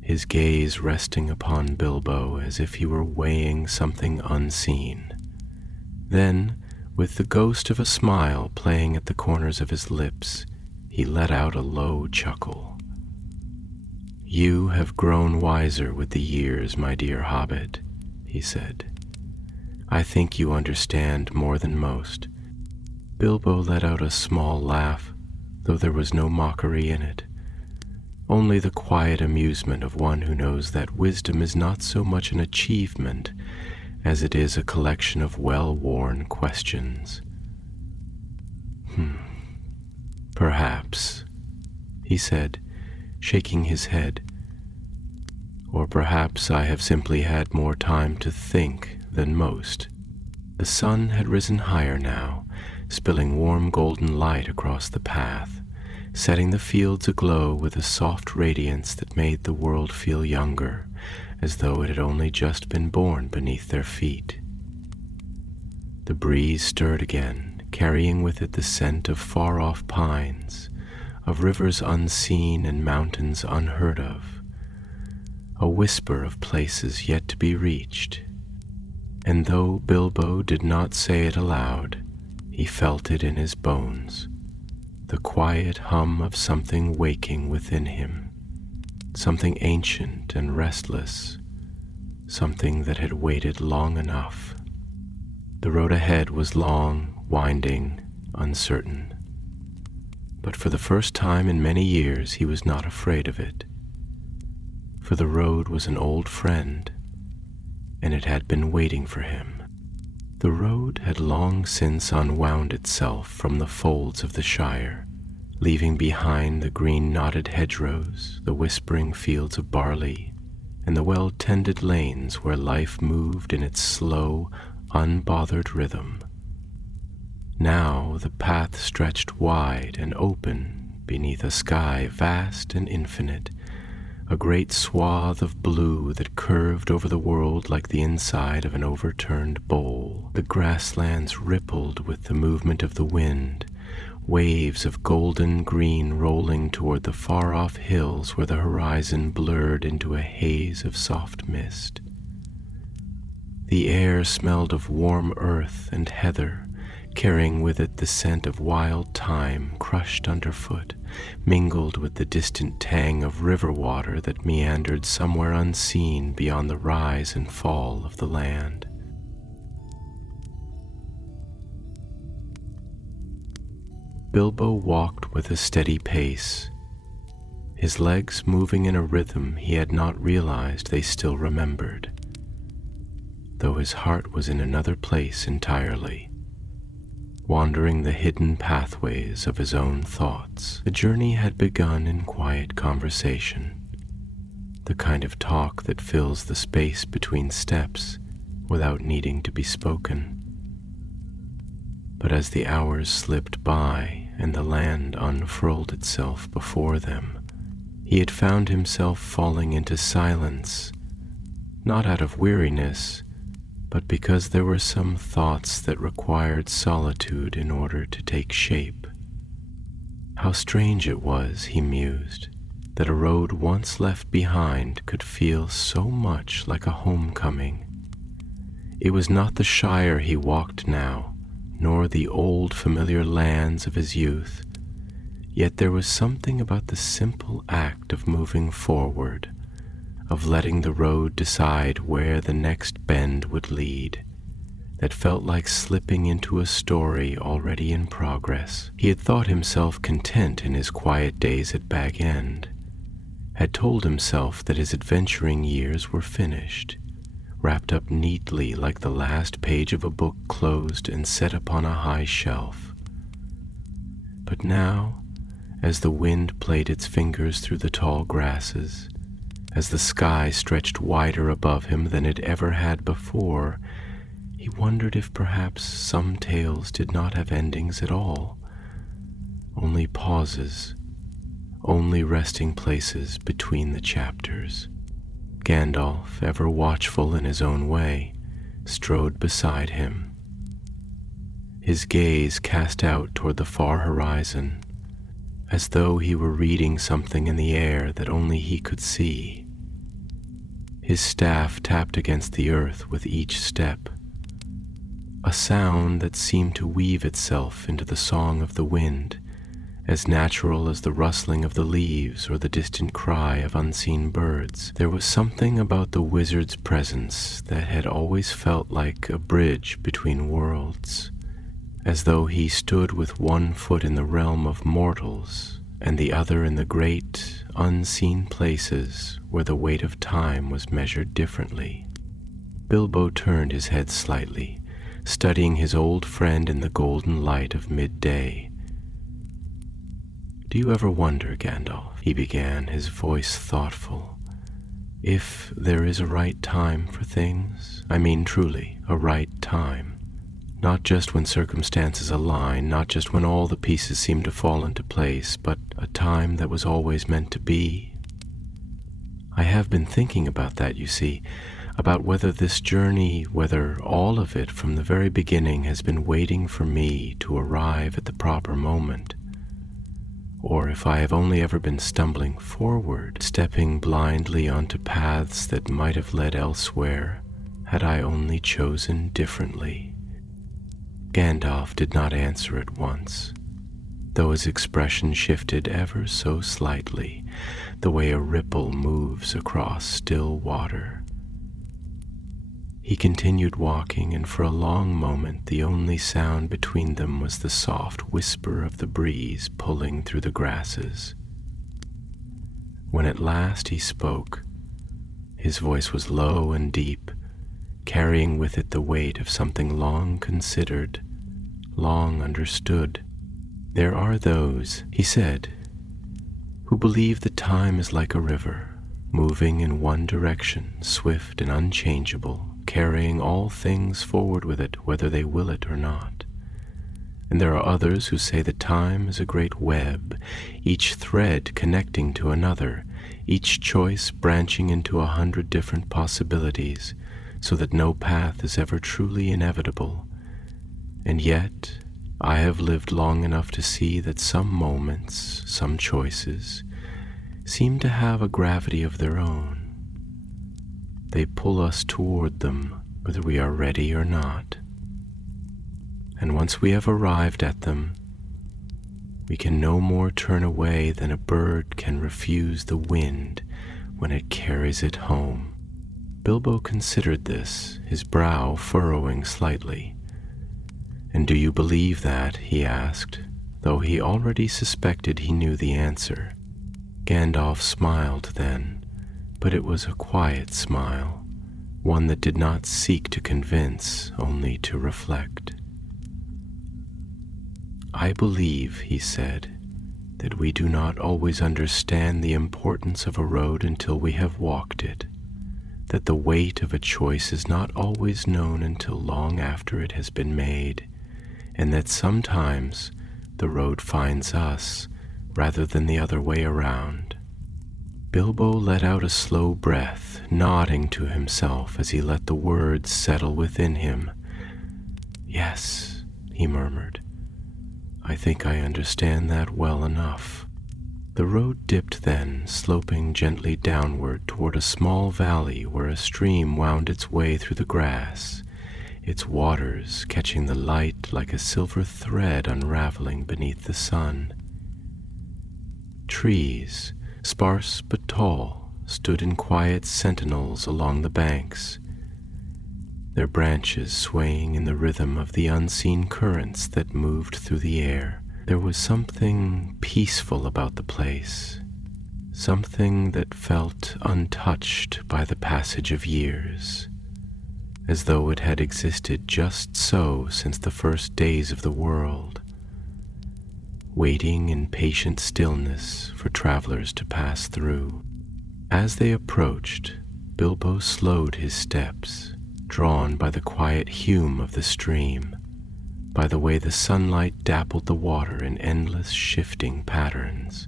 his gaze resting upon Bilbo as if he were weighing something unseen. Then, with the ghost of a smile playing at the corners of his lips, he let out a low chuckle. "You have grown wiser with the years, my dear Hobbit," he said. "I think you understand more than most." Bilbo let out a small laugh, though there was no mockery in it, only the quiet amusement of one who knows that wisdom is not so much an achievement as it is a collection of well-worn questions. "Perhaps," he said, shaking his head. "Or perhaps I have simply had more time to think than most." The sun had risen higher now, spilling warm golden light across the path, setting the fields aglow with a soft radiance that made the world feel younger, as though it had only just been born beneath their feet. The breeze stirred again, carrying with it the scent of far-off pines, of rivers unseen and mountains unheard of, a whisper of places yet to be reached. And though Bilbo did not say it aloud, he felt it in his bones, the quiet hum of something waking within him, something ancient and restless, something that had waited long enough. The road ahead was long, winding, uncertain. But for the first time in many years he was not afraid of it, for the road was an old friend, and it had been waiting for him. The road had long since unwound itself from the folds of the Shire, leaving behind the green knotted hedgerows, the whispering fields of barley, and the well-tended lanes where life moved in its slow, unbothered rhythm. Now the path stretched wide and open beneath a sky vast and infinite, a great swath of blue that curved over the world like the inside of an overturned bowl. The grasslands rippled with the movement of the wind, waves of golden green rolling toward the far-off hills where the horizon blurred into a haze of soft mist. The air smelled of warm earth and heather, carrying with it the scent of wild thyme crushed underfoot, mingled with the distant tang of river water that meandered somewhere unseen beyond the rise and fall of the land. Bilbo walked with a steady pace, his legs moving in a rhythm he had not realized they still remembered, though his heart was in another place entirely, wandering the hidden pathways of his own thoughts. The journey had begun in quiet conversation, the kind of talk that fills the space between steps without needing to be spoken. But as the hours slipped by and the land unfurled itself before them, he had found himself falling into silence, not out of weariness, but because there were some thoughts that required solitude in order to take shape. How strange it was, he mused, that a road once left behind could feel so much like a homecoming. It was not the Shire he walked now, nor the old familiar lands of his youth, yet there was something about the simple act of moving forward, of letting the road decide where the next bend would lead, that felt like slipping into a story already in progress. He had thought himself content in his quiet days at Bag End, had told himself that his adventuring years were finished, wrapped up neatly like the last page of a book closed and set upon a high shelf. But now, as the wind played its fingers through the tall grasses, as the sky stretched wider above him than it ever had before, he wondered if perhaps some tales did not have endings at all, only pauses, only resting places between the chapters. Gandalf, ever watchful in his own way, strode beside him, his gaze cast out toward the far horizon, as though he were reading something in the air that only he could see. His staff tapped against the earth with each step, a sound that seemed to weave itself into the song of the wind, as natural as the rustling of the leaves or the distant cry of unseen birds. There was something about the wizard's presence that had always felt like a bridge between worlds, as though he stood with one foot in the realm of mortals and the other in the great, unseen places where the weight of time was measured differently. Bilbo turned his head slightly, studying his old friend in the golden light of midday. "Do you ever wonder, Gandalf," he began, his voice thoughtful, "if there is a right time for things? I mean truly, a right time. Not just when circumstances align, not just when all the pieces seem to fall into place, but a time that was always meant to be. I have been thinking about that, you see, about whether this journey, whether all of it from the very beginning has been waiting for me to arrive at the proper moment, or if I have only ever been stumbling forward, stepping blindly onto paths that might have led elsewhere, had I only chosen differently." Gandalf did not answer at once, though his expression shifted ever so slightly, the way a ripple moves across still water. He continued walking, and for a long moment the only sound between them was the soft whisper of the breeze pulling through the grasses. When at last he spoke, his voice was low and deep, carrying with it the weight of something long considered, long understood. "There are those," he said, "who believe that time is like a river, moving in one direction, swift and unchangeable, carrying all things forward with it, whether they will it or not. And there are others who say that time is a great web, each thread connecting to another, each choice branching into 100 different possibilities, so that no path is ever truly inevitable. And yet, I have lived long enough to see that some moments, some choices, seem to have a gravity of their own. They pull us toward them, whether we are ready or not. And once we have arrived at them, we can no more turn away than a bird can refuse the wind when it carries it home." Bilbo considered this, his brow furrowing slightly. "And do you believe that?" he asked, though he already suspected he knew the answer. Gandalf smiled then, but it was a quiet smile, one that did not seek to convince, only to reflect. "I believe," he said, "that we do not always understand the importance of a road until we have walked it, that the weight of a choice is not always known until long after it has been made, and that sometimes the road finds us rather than the other way around." Bilbo let out a slow breath, nodding to himself as he let the words settle within him. "Yes," he murmured, "I think I understand that well enough." The road dipped then, sloping gently downward toward a small valley where a stream wound its way through the grass, its waters catching the light like a silver thread unraveling beneath the sun. Trees, sparse but tall, stood in quiet sentinels along the banks, their branches swaying in the rhythm of the unseen currents that moved through the air. There was something peaceful about the place, something that felt untouched by the passage of years, as though it had existed just so since the first days of the world, waiting in patient stillness for travelers to pass through. As they approached, Bilbo slowed his steps, drawn by the quiet hume of the stream, by the way the sunlight dappled the water in endless shifting patterns.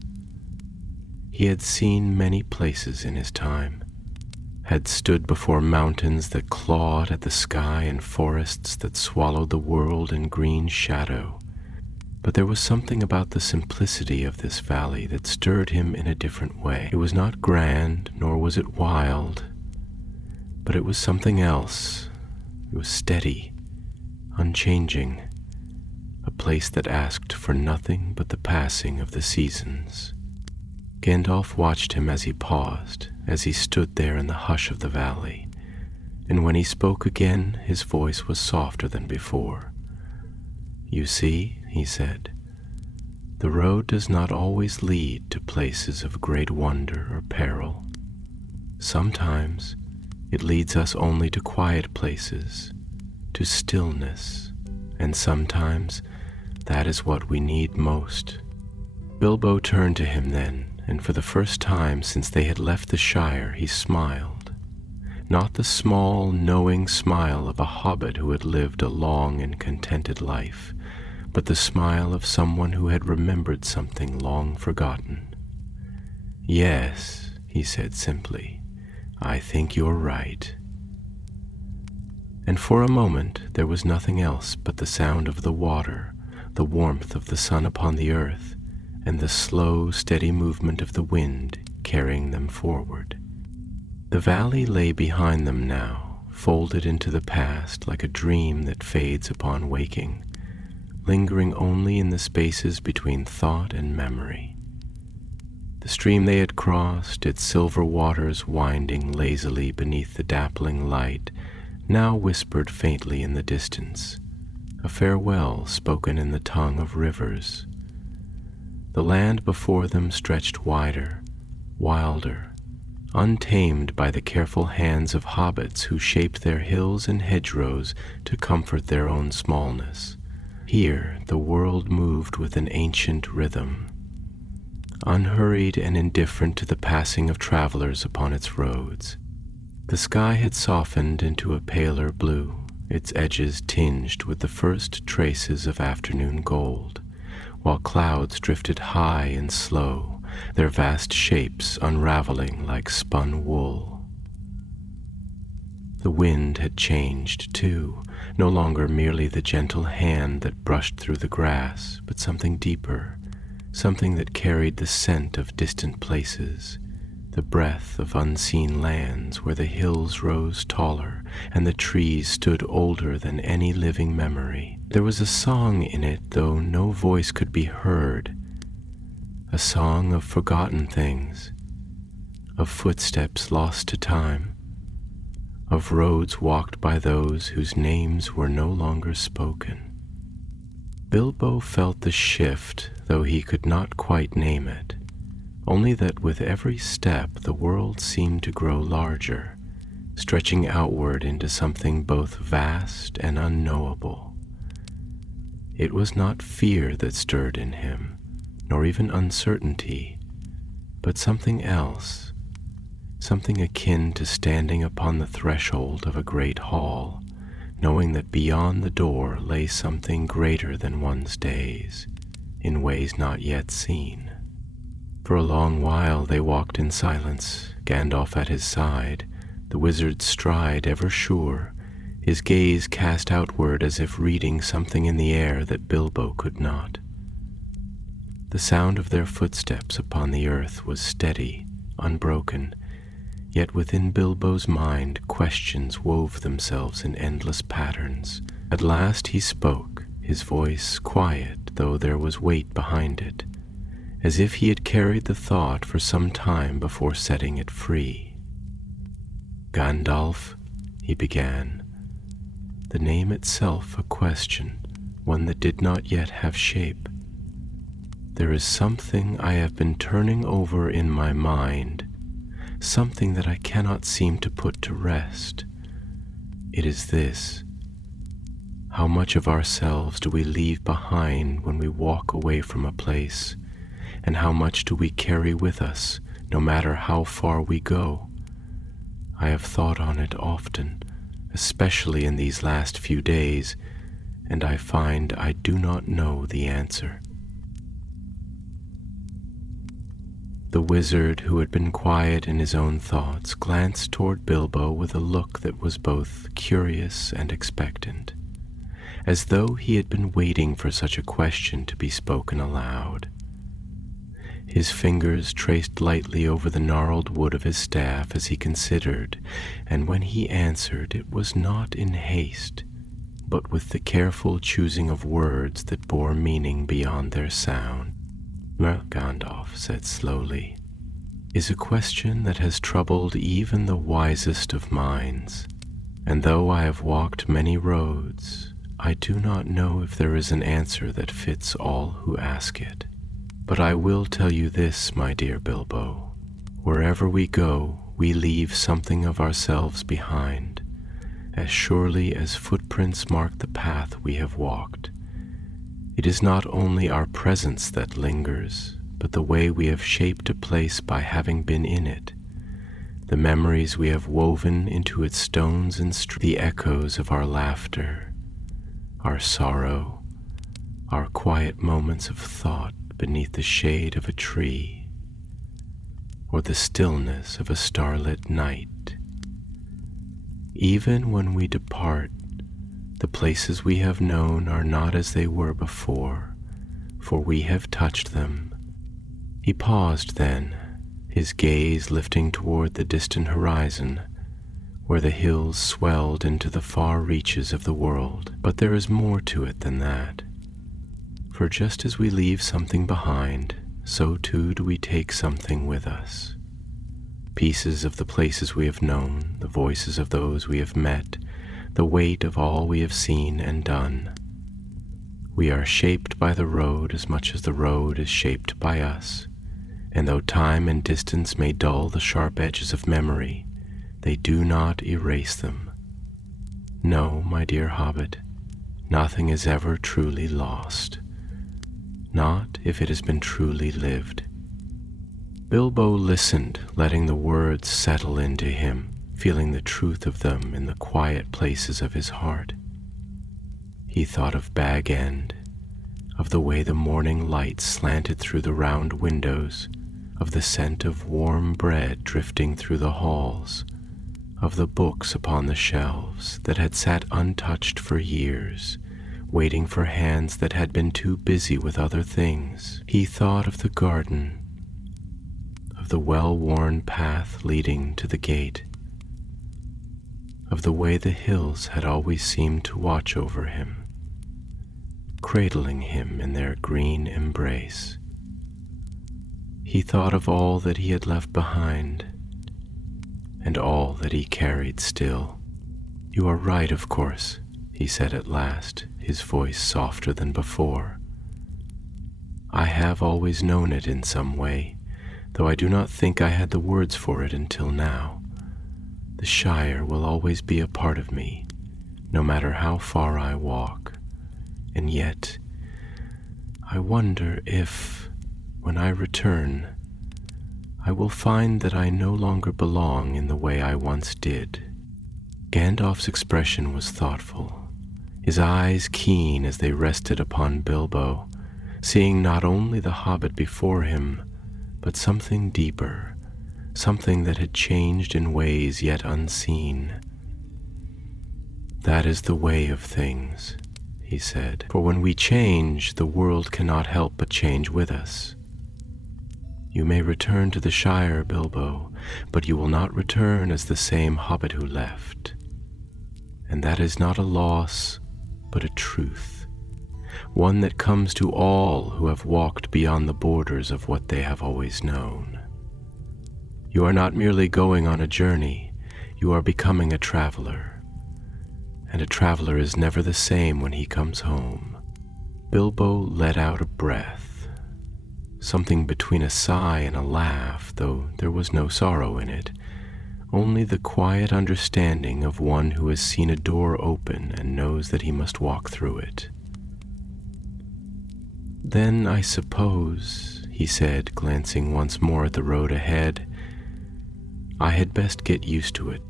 He had seen many places in his time, had stood before mountains that clawed at the sky and forests that swallowed the world in green shadow, but there was something about the simplicity of this valley that stirred him in a different way. It was not grand, nor was it wild, but it was something else. It was steady, unchanging, a place that asked for nothing but the passing of the seasons. Gandalf watched him as he paused, as he stood there in the hush of the valley, and when he spoke again, his voice was softer than before. "You see," he said, "the road does not always lead to places of great wonder or peril. Sometimes it leads us only to quiet places, to stillness, and sometimes that is what we need most." Bilbo turned to him then, and for the first time since they had left the Shire, he smiled. Not the small, knowing smile of a hobbit who had lived a long and contented life, but the smile of someone who had remembered something long forgotten. "Yes," he said simply, "I think you're right." And for a moment there was nothing else but the sound of the water, the warmth of the sun upon the earth, and the slow, steady movement of the wind carrying them forward. The valley lay behind them now, folded into the past like a dream that fades upon waking, lingering only in the spaces between thought and memory. The stream they had crossed, its silver waters winding lazily beneath the dappling light, now whispered faintly in the distance, a farewell spoken in the tongue of rivers. The land before them stretched wider, wilder, untamed by the careful hands of hobbits who shaped their hills and hedgerows to comfort their own smallness. Here the world moved with an ancient rhythm, unhurried and indifferent to the passing of travelers upon its roads. The sky had softened into a paler blue, its edges tinged with the first traces of afternoon gold, while clouds drifted high and slow, their vast shapes unraveling like spun wool. The wind had changed, too, no longer merely the gentle hand that brushed through the grass, but something deeper, something that carried the scent of distant places, the breath of unseen lands where the hills rose taller and the trees stood older than any living memory. There was a song in it, though no voice could be heard, a song of forgotten things, of footsteps lost to time, of roads walked by those whose names were no longer spoken. Bilbo felt the shift, though he could not quite name it, only that with every step the world seemed to grow larger, stretching outward into something both vast and unknowable. It was not fear that stirred in him, nor even uncertainty, but something else, something akin to standing upon the threshold of a great hall, knowing that beyond the door lay something greater than one's days, in ways not yet seen. For a long while they walked in silence, Gandalf at his side, the wizard's stride ever sure, his gaze cast outward as if reading something in the air that Bilbo could not. The sound of their footsteps upon the earth was steady, unbroken, yet within Bilbo's mind questions wove themselves in endless patterns. At last he spoke, his voice quiet, though there was weight behind it, as if he had carried the thought for some time before setting it free. "Gandalf," he began, the name itself a question, one that did not yet have shape. "There is something I have been turning over in my mind, something that I cannot seem to put to rest. It is this: how much of ourselves do we leave behind when we walk away from a place, and how much do we carry with us, no matter how far we go? I have thought on it often, especially in these last few days, and I find I do not know the answer." The wizard, who had been quiet in his own thoughts, glanced toward Bilbo with a look that was both curious and expectant, as though he had been waiting for such a question to be spoken aloud. His fingers traced lightly over the gnarled wood of his staff as he considered, and when he answered, it was not in haste, but with the careful choosing of words that bore meaning beyond their sound. Gandalf said slowly, is a question that has troubled even the wisest of minds, and though I have walked many roads, I do not know if there is an answer that fits all who ask it. But I will tell you this, my dear Bilbo, wherever we go, we leave something of ourselves behind, as surely as footprints mark the path we have walked. It is not only our presence that lingers, but the way we have shaped a place by having been in it, the memories we have woven into its stones and the echoes of our laughter, our sorrow, our quiet moments of thought beneath the shade of a tree, or the stillness of a starlit night. Even when we depart, the places we have known are not as they were before, for we have touched them. He paused then, his gaze lifting toward the distant horizon, where the hills swelled into the far reaches of the world. But there is more to it than that. For just as we leave something behind, so too do we take something with us. Pieces of the places we have known, the voices of those we have met, the weight of all we have seen and done. We are shaped by the road as much as the road is shaped by us, and though time and distance may dull the sharp edges of memory, they do not erase them. No, my dear Hobbit, nothing is ever truly lost, not if it has been truly lived. Bilbo listened, letting the words settle into him, feeling the truth of them in the quiet places of his heart. He thought of Bag End, of the way the morning light slanted through the round windows, of the scent of warm bread drifting through the halls, of the books upon the shelves that had sat untouched for years, waiting for hands that had been too busy with other things. He thought of the garden, of the well-worn path leading to the gate, of the way the hills had always seemed to watch over him, cradling him in their green embrace. He thought of all that he had left behind, and all that he carried still. You are right, of course, he said at last, his voice softer than before. I have always known it in some way, though I do not think I had the words for it until now. The Shire will always be a part of me, no matter how far I walk. And yet, I wonder if, when I return, I will find that I no longer belong in the way I once did. Gandalf's expression was thoughtful, his eyes keen as they rested upon Bilbo, seeing not only the Hobbit before him, but something deeper, something that had changed in ways yet unseen. That is the way of things, he said, for when we change, the world cannot help but change with us. You may return to the Shire, Bilbo, but you will not return as the same Hobbit who left. And that is not a loss, but a truth, one that comes to all who have walked beyond the borders of what they have always known. You are not merely going on a journey, you are becoming a traveler, and a traveler is never the same when he comes home. Bilbo let out a breath, something between a sigh and a laugh, though there was no sorrow in it, only the quiet understanding of one who has seen a door open and knows that he must walk through it. Then I suppose, he said, glancing once more at the road ahead, I had best get used to it.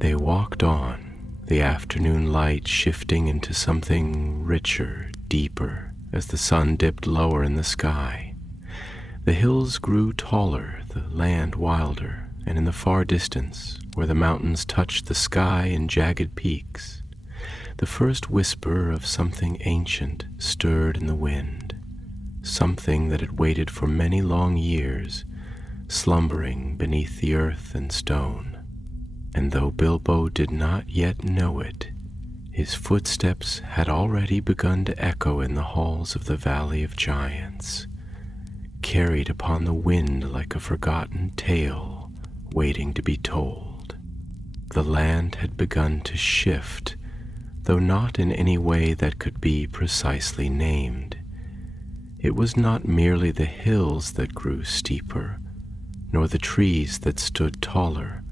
They walked on, the afternoon light shifting into something richer, deeper, as the sun dipped lower in the sky. The hills grew taller, the land wilder, and in the far distance, where the mountains touched the sky in jagged peaks, the first whisper of something ancient stirred in the wind, something that had waited for many long years, slumbering beneath the earth and stone. And though Bilbo did not yet know it, His footsteps had already begun to echo in the halls of the Valley of Giants, carried upon the wind like a forgotten tale waiting to be told. The land had begun to shift, though not in any way that could be precisely named. It was not merely the hills that grew steeper, nor the trees that stood taller,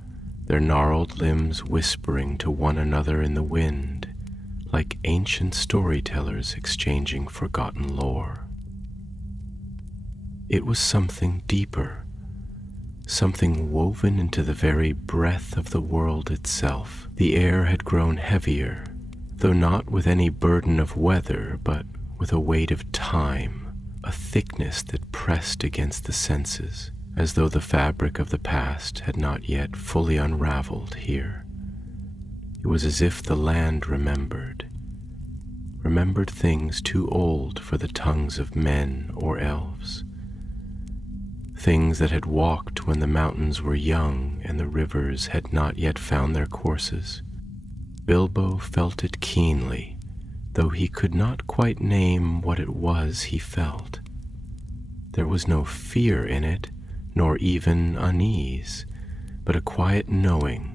their gnarled limbs whispering to one another in the wind, like ancient storytellers exchanging forgotten lore. It was something deeper, something woven into the very breath of the world itself. The air had grown heavier, though not with any burden of weather, but with a weight of time, a thickness that pressed against the senses, as though the fabric of the past had not yet fully unraveled here. It was as if the land remembered things too old for the tongues of men or elves, things that had walked when the mountains were young and the rivers had not yet found their courses. Bilbo felt it keenly, though he could not quite name what it was he felt. There was no fear in it, nor even unease, but a quiet knowing,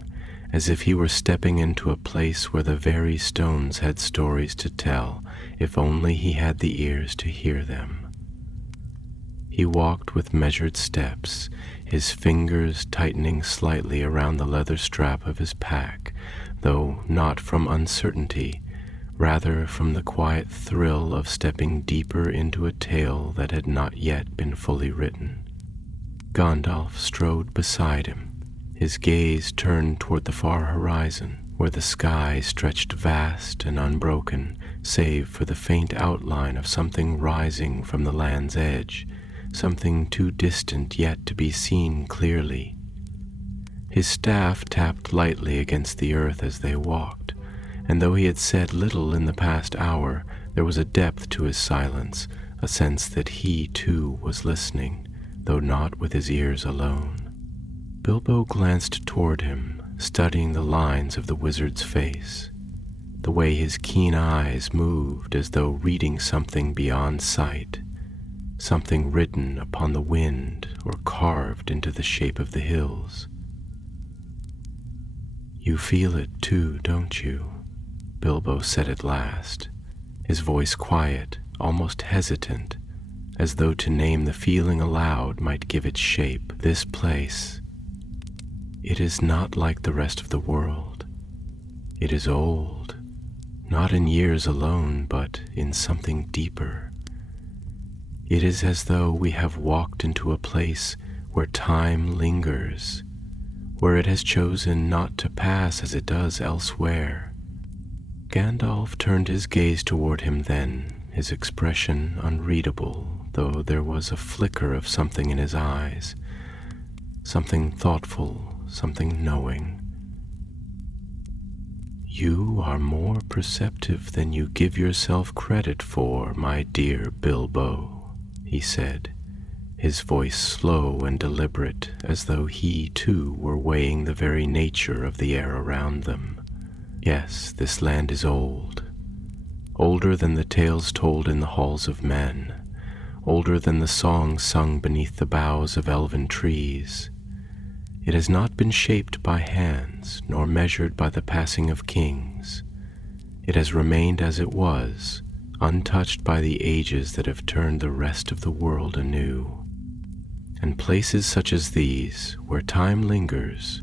as if he were stepping into a place where the very stones had stories to tell, if only he had the ears to hear them. He walked with measured steps, his fingers tightening slightly around the leather strap of his pack, though not from uncertainty, rather from the quiet thrill of stepping deeper into a tale that had not yet been fully written. Gandalf strode beside him, his gaze turned toward the far horizon, where the sky stretched vast and unbroken, save for the faint outline of something rising from the land's edge, something too distant yet to be seen clearly. His staff tapped lightly against the earth as they walked, and though he had said little in the past hour, there was a depth to his silence, a sense that he too was listening, though not with his ears alone. Bilbo glanced toward him, studying the lines of the wizard's face, the way his keen eyes moved as though reading something beyond sight, something written upon the wind or carved into the shape of the hills. "You feel it too, don't you?" Bilbo said at last, his voice quiet, almost hesitant, as though to name the feeling aloud might give it shape. "This place, it is not like the rest of the world. It is old, not in years alone, but in something deeper. It is as though we have walked into a place where time lingers, where it has chosen not to pass as it does elsewhere." Gandalf turned his gaze toward him then, his expression unreadable, though there was a flicker of something in his eyes, something thoughtful, something knowing. "You are more perceptive than you give yourself credit for, my dear Bilbo," he said, his voice slow and deliberate, as though he too were weighing the very nature of the air around them. "Yes, this land is old, older than the tales told in the halls of men, older than the songs sung beneath the boughs of elven trees. It has not been shaped by hands, nor measured by the passing of kings. It has remained as it was, untouched by the ages that have turned the rest of the world anew. And places such as these, where time lingers,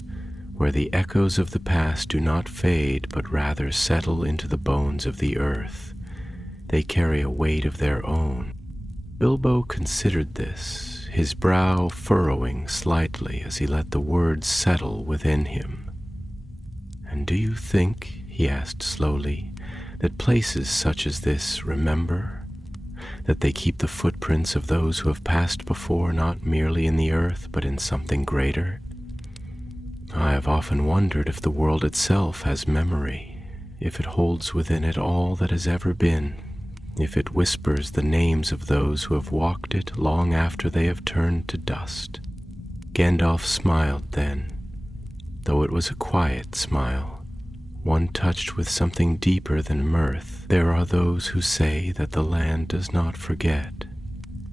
where the echoes of the past do not fade but rather settle into the bones of the earth, they carry a weight of their own." Bilbo considered this, his brow furrowing slightly as he let the words settle within him. "And do you think," he asked slowly, "that places such as this remember? That they keep the footprints of those who have passed before, not merely in the earth but in something greater? I have often wondered if the world itself has memory, if it holds within it all that has ever been, if it whispers the names of those who have walked it long after they have turned to dust." Gandalf smiled then, though it was a quiet smile, one touched with something deeper than mirth. There are those who say that the land does not forget,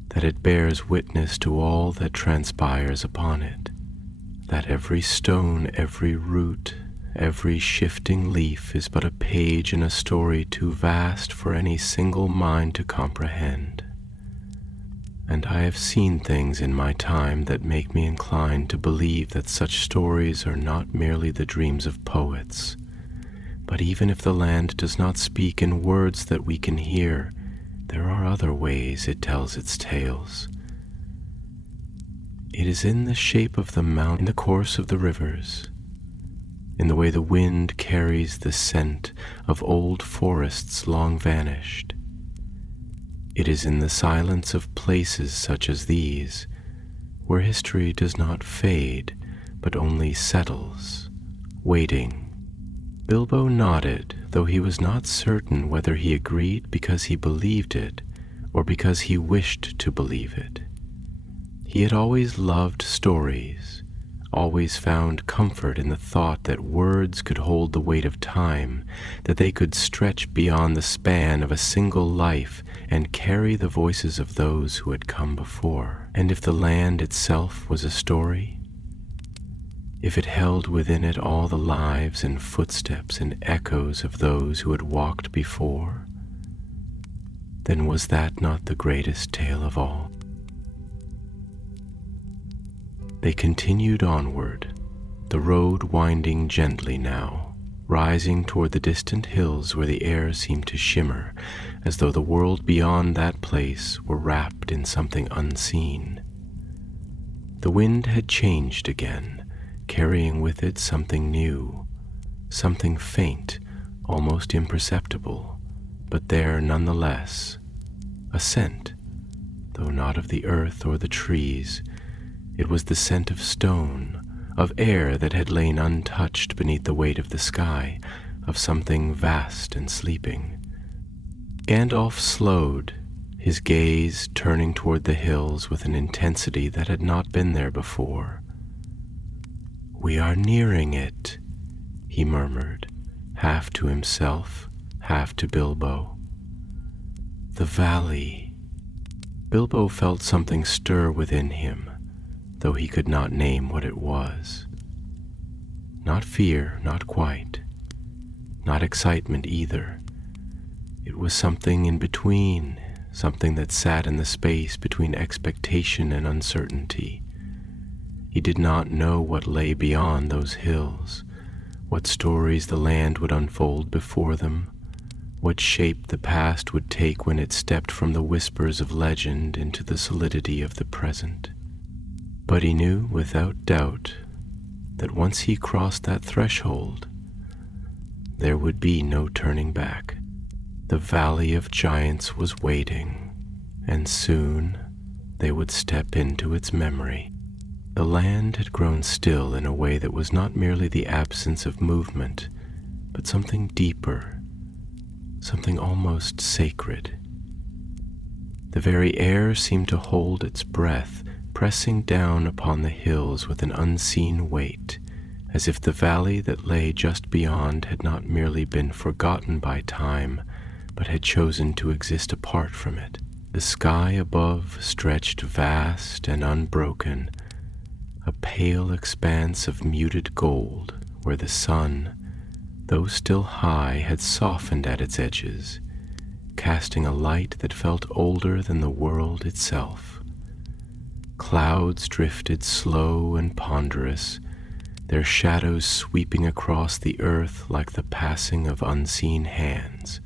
that it bears witness to all that transpires upon it, that every stone, every root, every shifting leaf is but a page in a story too vast for any single mind to comprehend. And I have seen things in my time that make me inclined to believe that such stories are not merely the dreams of poets, but even if the land does not speak in words that we can hear, there are other ways it tells its tales. It is in the shape of the mountain, in the course of the rivers, in the way the wind carries the scent of old forests long vanished. It is in the silence of places such as these, where history does not fade, but only settles, waiting. Bilbo nodded, though he was not certain whether he agreed because he believed it or because he wished to believe it. He had always loved stories, always found comfort in the thought that words could hold the weight of time, that they could stretch beyond the span of a single life and carry the voices of those who had come before. And if the land itself was a story, if it held within it all the lives and footsteps and echoes of those who had walked before, then was that not the greatest tale of all? They continued onward, the road winding gently now, rising toward the distant hills where the air seemed to shimmer, as though the world beyond that place were wrapped in something unseen. The wind had changed again, carrying with it something new, something faint, almost imperceptible, but there nonetheless, a scent, though not of the earth or the trees. It was the scent of stone, of air that had lain untouched beneath the weight of the sky, of something vast and sleeping. Gandalf slowed, his gaze turning toward the hills with an intensity that had not been there before. "We are nearing it," he murmured, half to himself, half to Bilbo. "The valley." Bilbo felt something stir within him, though he could not name what it was. Not fear, not quite. Not excitement either. It was something in between, something that sat in the space between expectation and uncertainty. He did not know what lay beyond those hills, what stories the land would unfold before them, what shape the past would take when it stepped from the whispers of legend into the solidity of the present. But he knew without doubt that once he crossed that threshold, there would be no turning back. The Valley of Giants was waiting, and soon they would step into its memory. The land had grown still in a way that was not merely the absence of movement, but something deeper, something almost sacred. The very air seemed to hold its breath, pressing down upon the hills with an unseen weight, as if the valley that lay just beyond had not merely been forgotten by time, but had chosen to exist apart from it. The sky above stretched vast and unbroken, a pale expanse of muted gold, where the sun, though still high, had softened at its edges, casting a light that felt older than the world itself. Clouds drifted slow and ponderous, their shadows sweeping across the earth like the passing of unseen hands.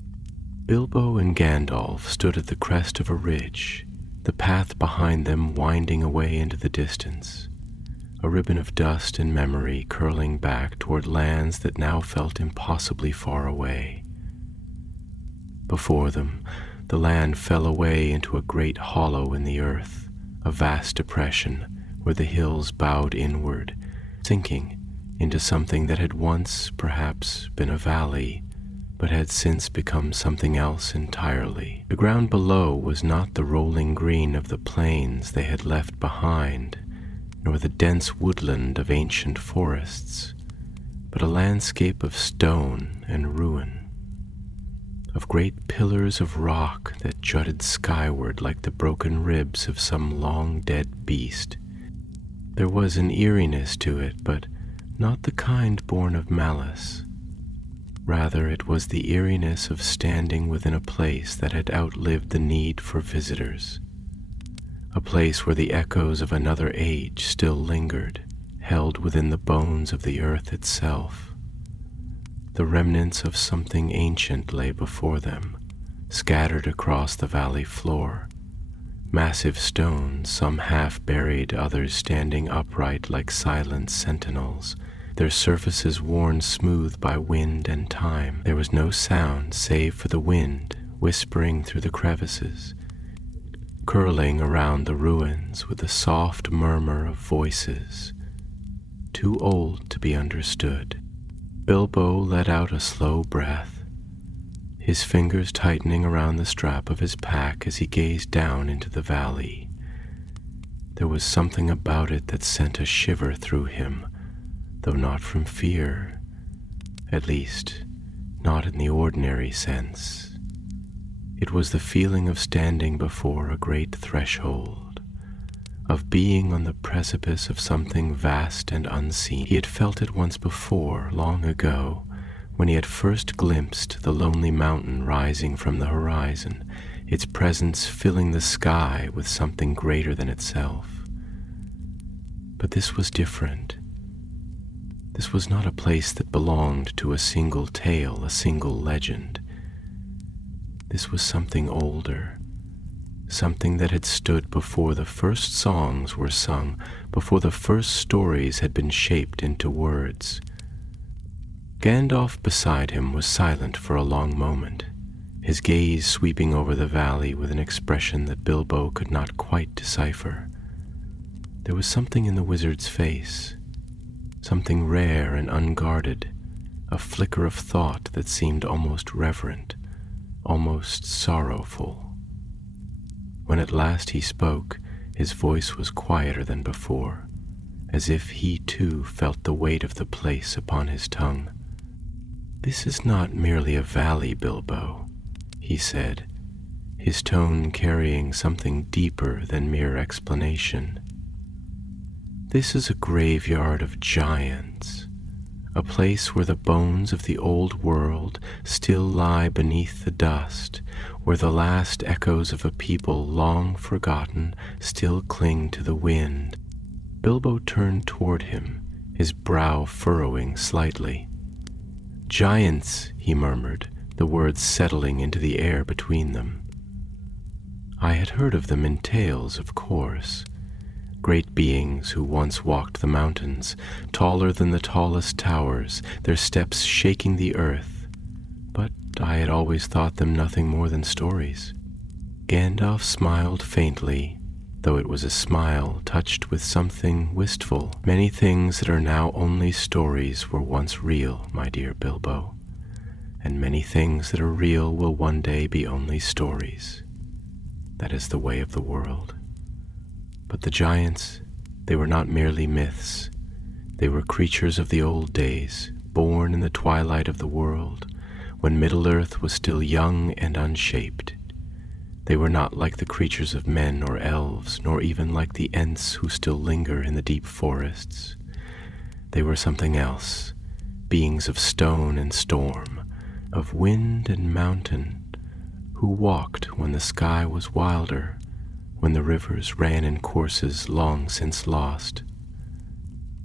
Bilbo and Gandalf stood at the crest of a ridge, the path behind them winding away into the distance, a ribbon of dust and memory curling back toward lands that now felt impossibly far away. Before them, the land fell away into a great hollow in the earth, a vast depression where the hills bowed inward, sinking into something that had once, perhaps, been a valley, but had since become something else entirely. The ground below was not the rolling green of the plains they had left behind, nor the dense woodland of ancient forests, but a landscape of stone and ruin, of great pillars of rock that jutted skyward like the broken ribs of some long-dead beast. There was an eeriness to it, but not the kind born of malice. Rather, it was the eeriness of standing within a place that had outlived the need for visitors, a place where the echoes of another age still lingered, held within the bones of the earth itself. The remnants of something ancient lay before them, scattered across the valley floor. Massive stones, some half-buried, others standing upright like silent sentinels, their surfaces worn smooth by wind and time. There was no sound save for the wind whispering through the crevices, curling around the ruins with a soft murmur of voices, too old to be understood. Bilbo let out a slow breath, his fingers tightening around the strap of his pack as he gazed down into the valley. There was something about it that sent a shiver through him, though not from fear, at least not in the ordinary sense. It was the feeling of standing before a great threshold, of being on the precipice of something vast and unseen. He had felt it once before, long ago, when he had first glimpsed the lonely mountain rising from the horizon, its presence filling the sky with something greater than itself. But this was different. This was not a place that belonged to a single tale, a single legend. This was something older, something that had stood before the first songs were sung, before the first stories had been shaped into words. Gandalf beside him was silent for a long moment, his gaze sweeping over the valley with an expression that Bilbo could not quite decipher. There was something in the wizard's face, something rare and unguarded, a flicker of thought that seemed almost reverent, almost sorrowful. When at last he spoke, his voice was quieter than before, as if he too felt the weight of the place upon his tongue. "This is not merely a valley, Bilbo," he said, his tone carrying something deeper than mere explanation. "This is a graveyard of giants, a place where the bones of the old world still lie beneath the dust, where the last echoes of a people long forgotten still cling to the wind." Bilbo turned toward him, his brow furrowing slightly. "Giants," he murmured, the words settling into the air between them. "I had heard of them in tales, of course. Great beings who once walked the mountains, taller than the tallest towers, their steps shaking the earth. But I had always thought them nothing more than stories." Gandalf smiled faintly, though it was a smile touched with something wistful. "Many things that are now only stories were once real, my dear Bilbo, and many things that are real will one day be only stories. That is the way of the world. But the giants, they were not merely myths. They were creatures of the old days, born in the twilight of the world, when Middle-earth was still young and unshaped. They were not like the creatures of men or elves, nor even like the Ents who still linger in the deep forests. They were something else, beings of stone and storm, of wind and mountain, who walked when the sky was wilder, when the rivers ran in courses long since lost.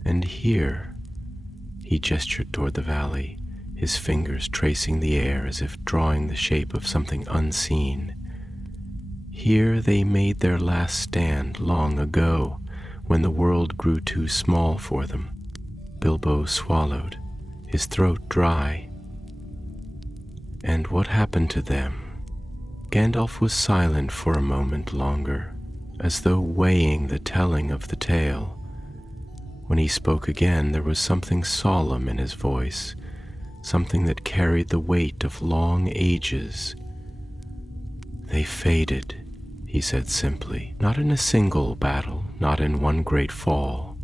And here, he gestured toward the valley, his fingers tracing the air as if drawing the shape of something unseen. Here they made their last stand long ago, when the world grew too small for them. Bilbo swallowed, his throat dry. "And what happened to them?" Gandalf was silent for a moment longer, as though weighing the telling of the tale. When he spoke again, there was something solemn in his voice, something that carried the weight of long ages. "They faded," he said simply, "not in a single battle, not in one great fall,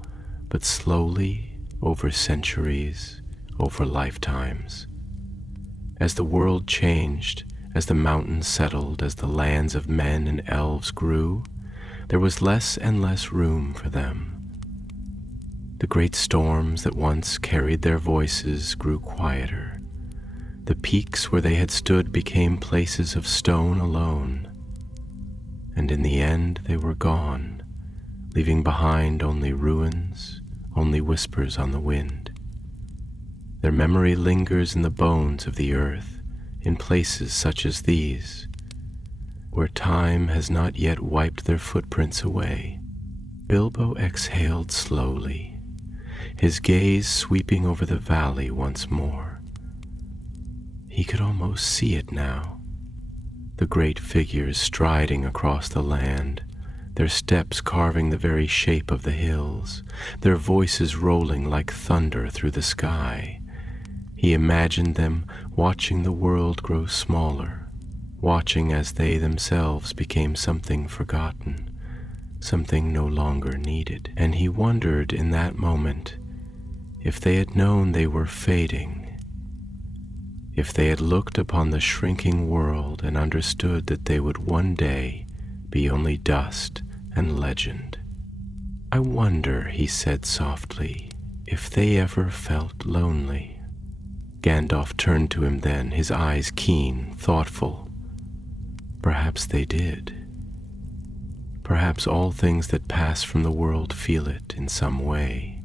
but slowly, over centuries, over lifetimes. As the world changed, as the mountains settled, as the lands of men and elves grew, there was less and less room for them. The great storms that once carried their voices grew quieter. The peaks where they had stood became places of stone alone. And in the end they were gone, leaving behind only ruins, only whispers on the wind. Their memory lingers in the bones of the earth, in places such as these, where time has not yet wiped their footprints away. Bilbo exhaled slowly, his gaze sweeping over the valley once more. He could almost see it now, the great figures striding across the land, their steps carving the very shape of the hills, their voices rolling like thunder through the sky. He imagined them watching the world grow smaller, watching as they themselves became something forgotten, something no longer needed. And he wondered in that moment if they had known they were fading, if they had looked upon the shrinking world and understood that they would one day be only dust and legend. "I wonder," he said softly, "if they ever felt lonely." Gandalf turned to him then, his eyes keen, thoughtful. Perhaps they did. Perhaps all things that pass from the world feel it in some way.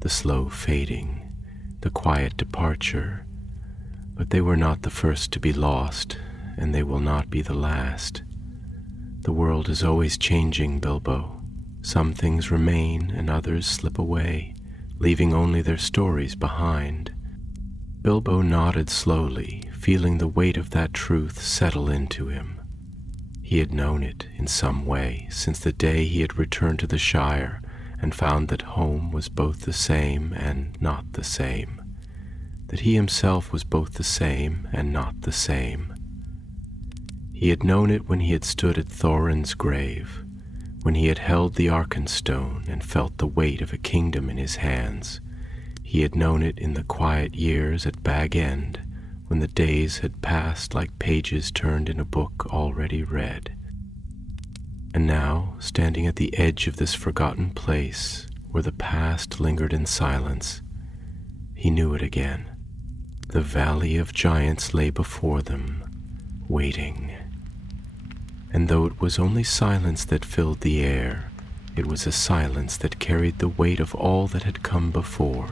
The slow fading, the quiet departure. But they were not the first to be lost, and they will not be the last. The world is always changing, Bilbo. Some things remain and others slip away, leaving only their stories behind. Bilbo nodded slowly, feeling the weight of that truth settle into him. He had known it in some way since the day he had returned to the Shire and found that home was both the same and not the same, that he himself was both the same and not the same. He had known it when he had stood at Thorin's grave, when he had held the Arkenstone and felt the weight of a kingdom in his hands. He had known it in the quiet years at Bag End, when the days had passed like pages turned in a book already read. And now, standing at the edge of this forgotten place, where the past lingered in silence, he knew it again. The Valley of Giants lay before them, waiting. And though it was only silence that filled the air, it was a silence that carried the weight of all that had come before.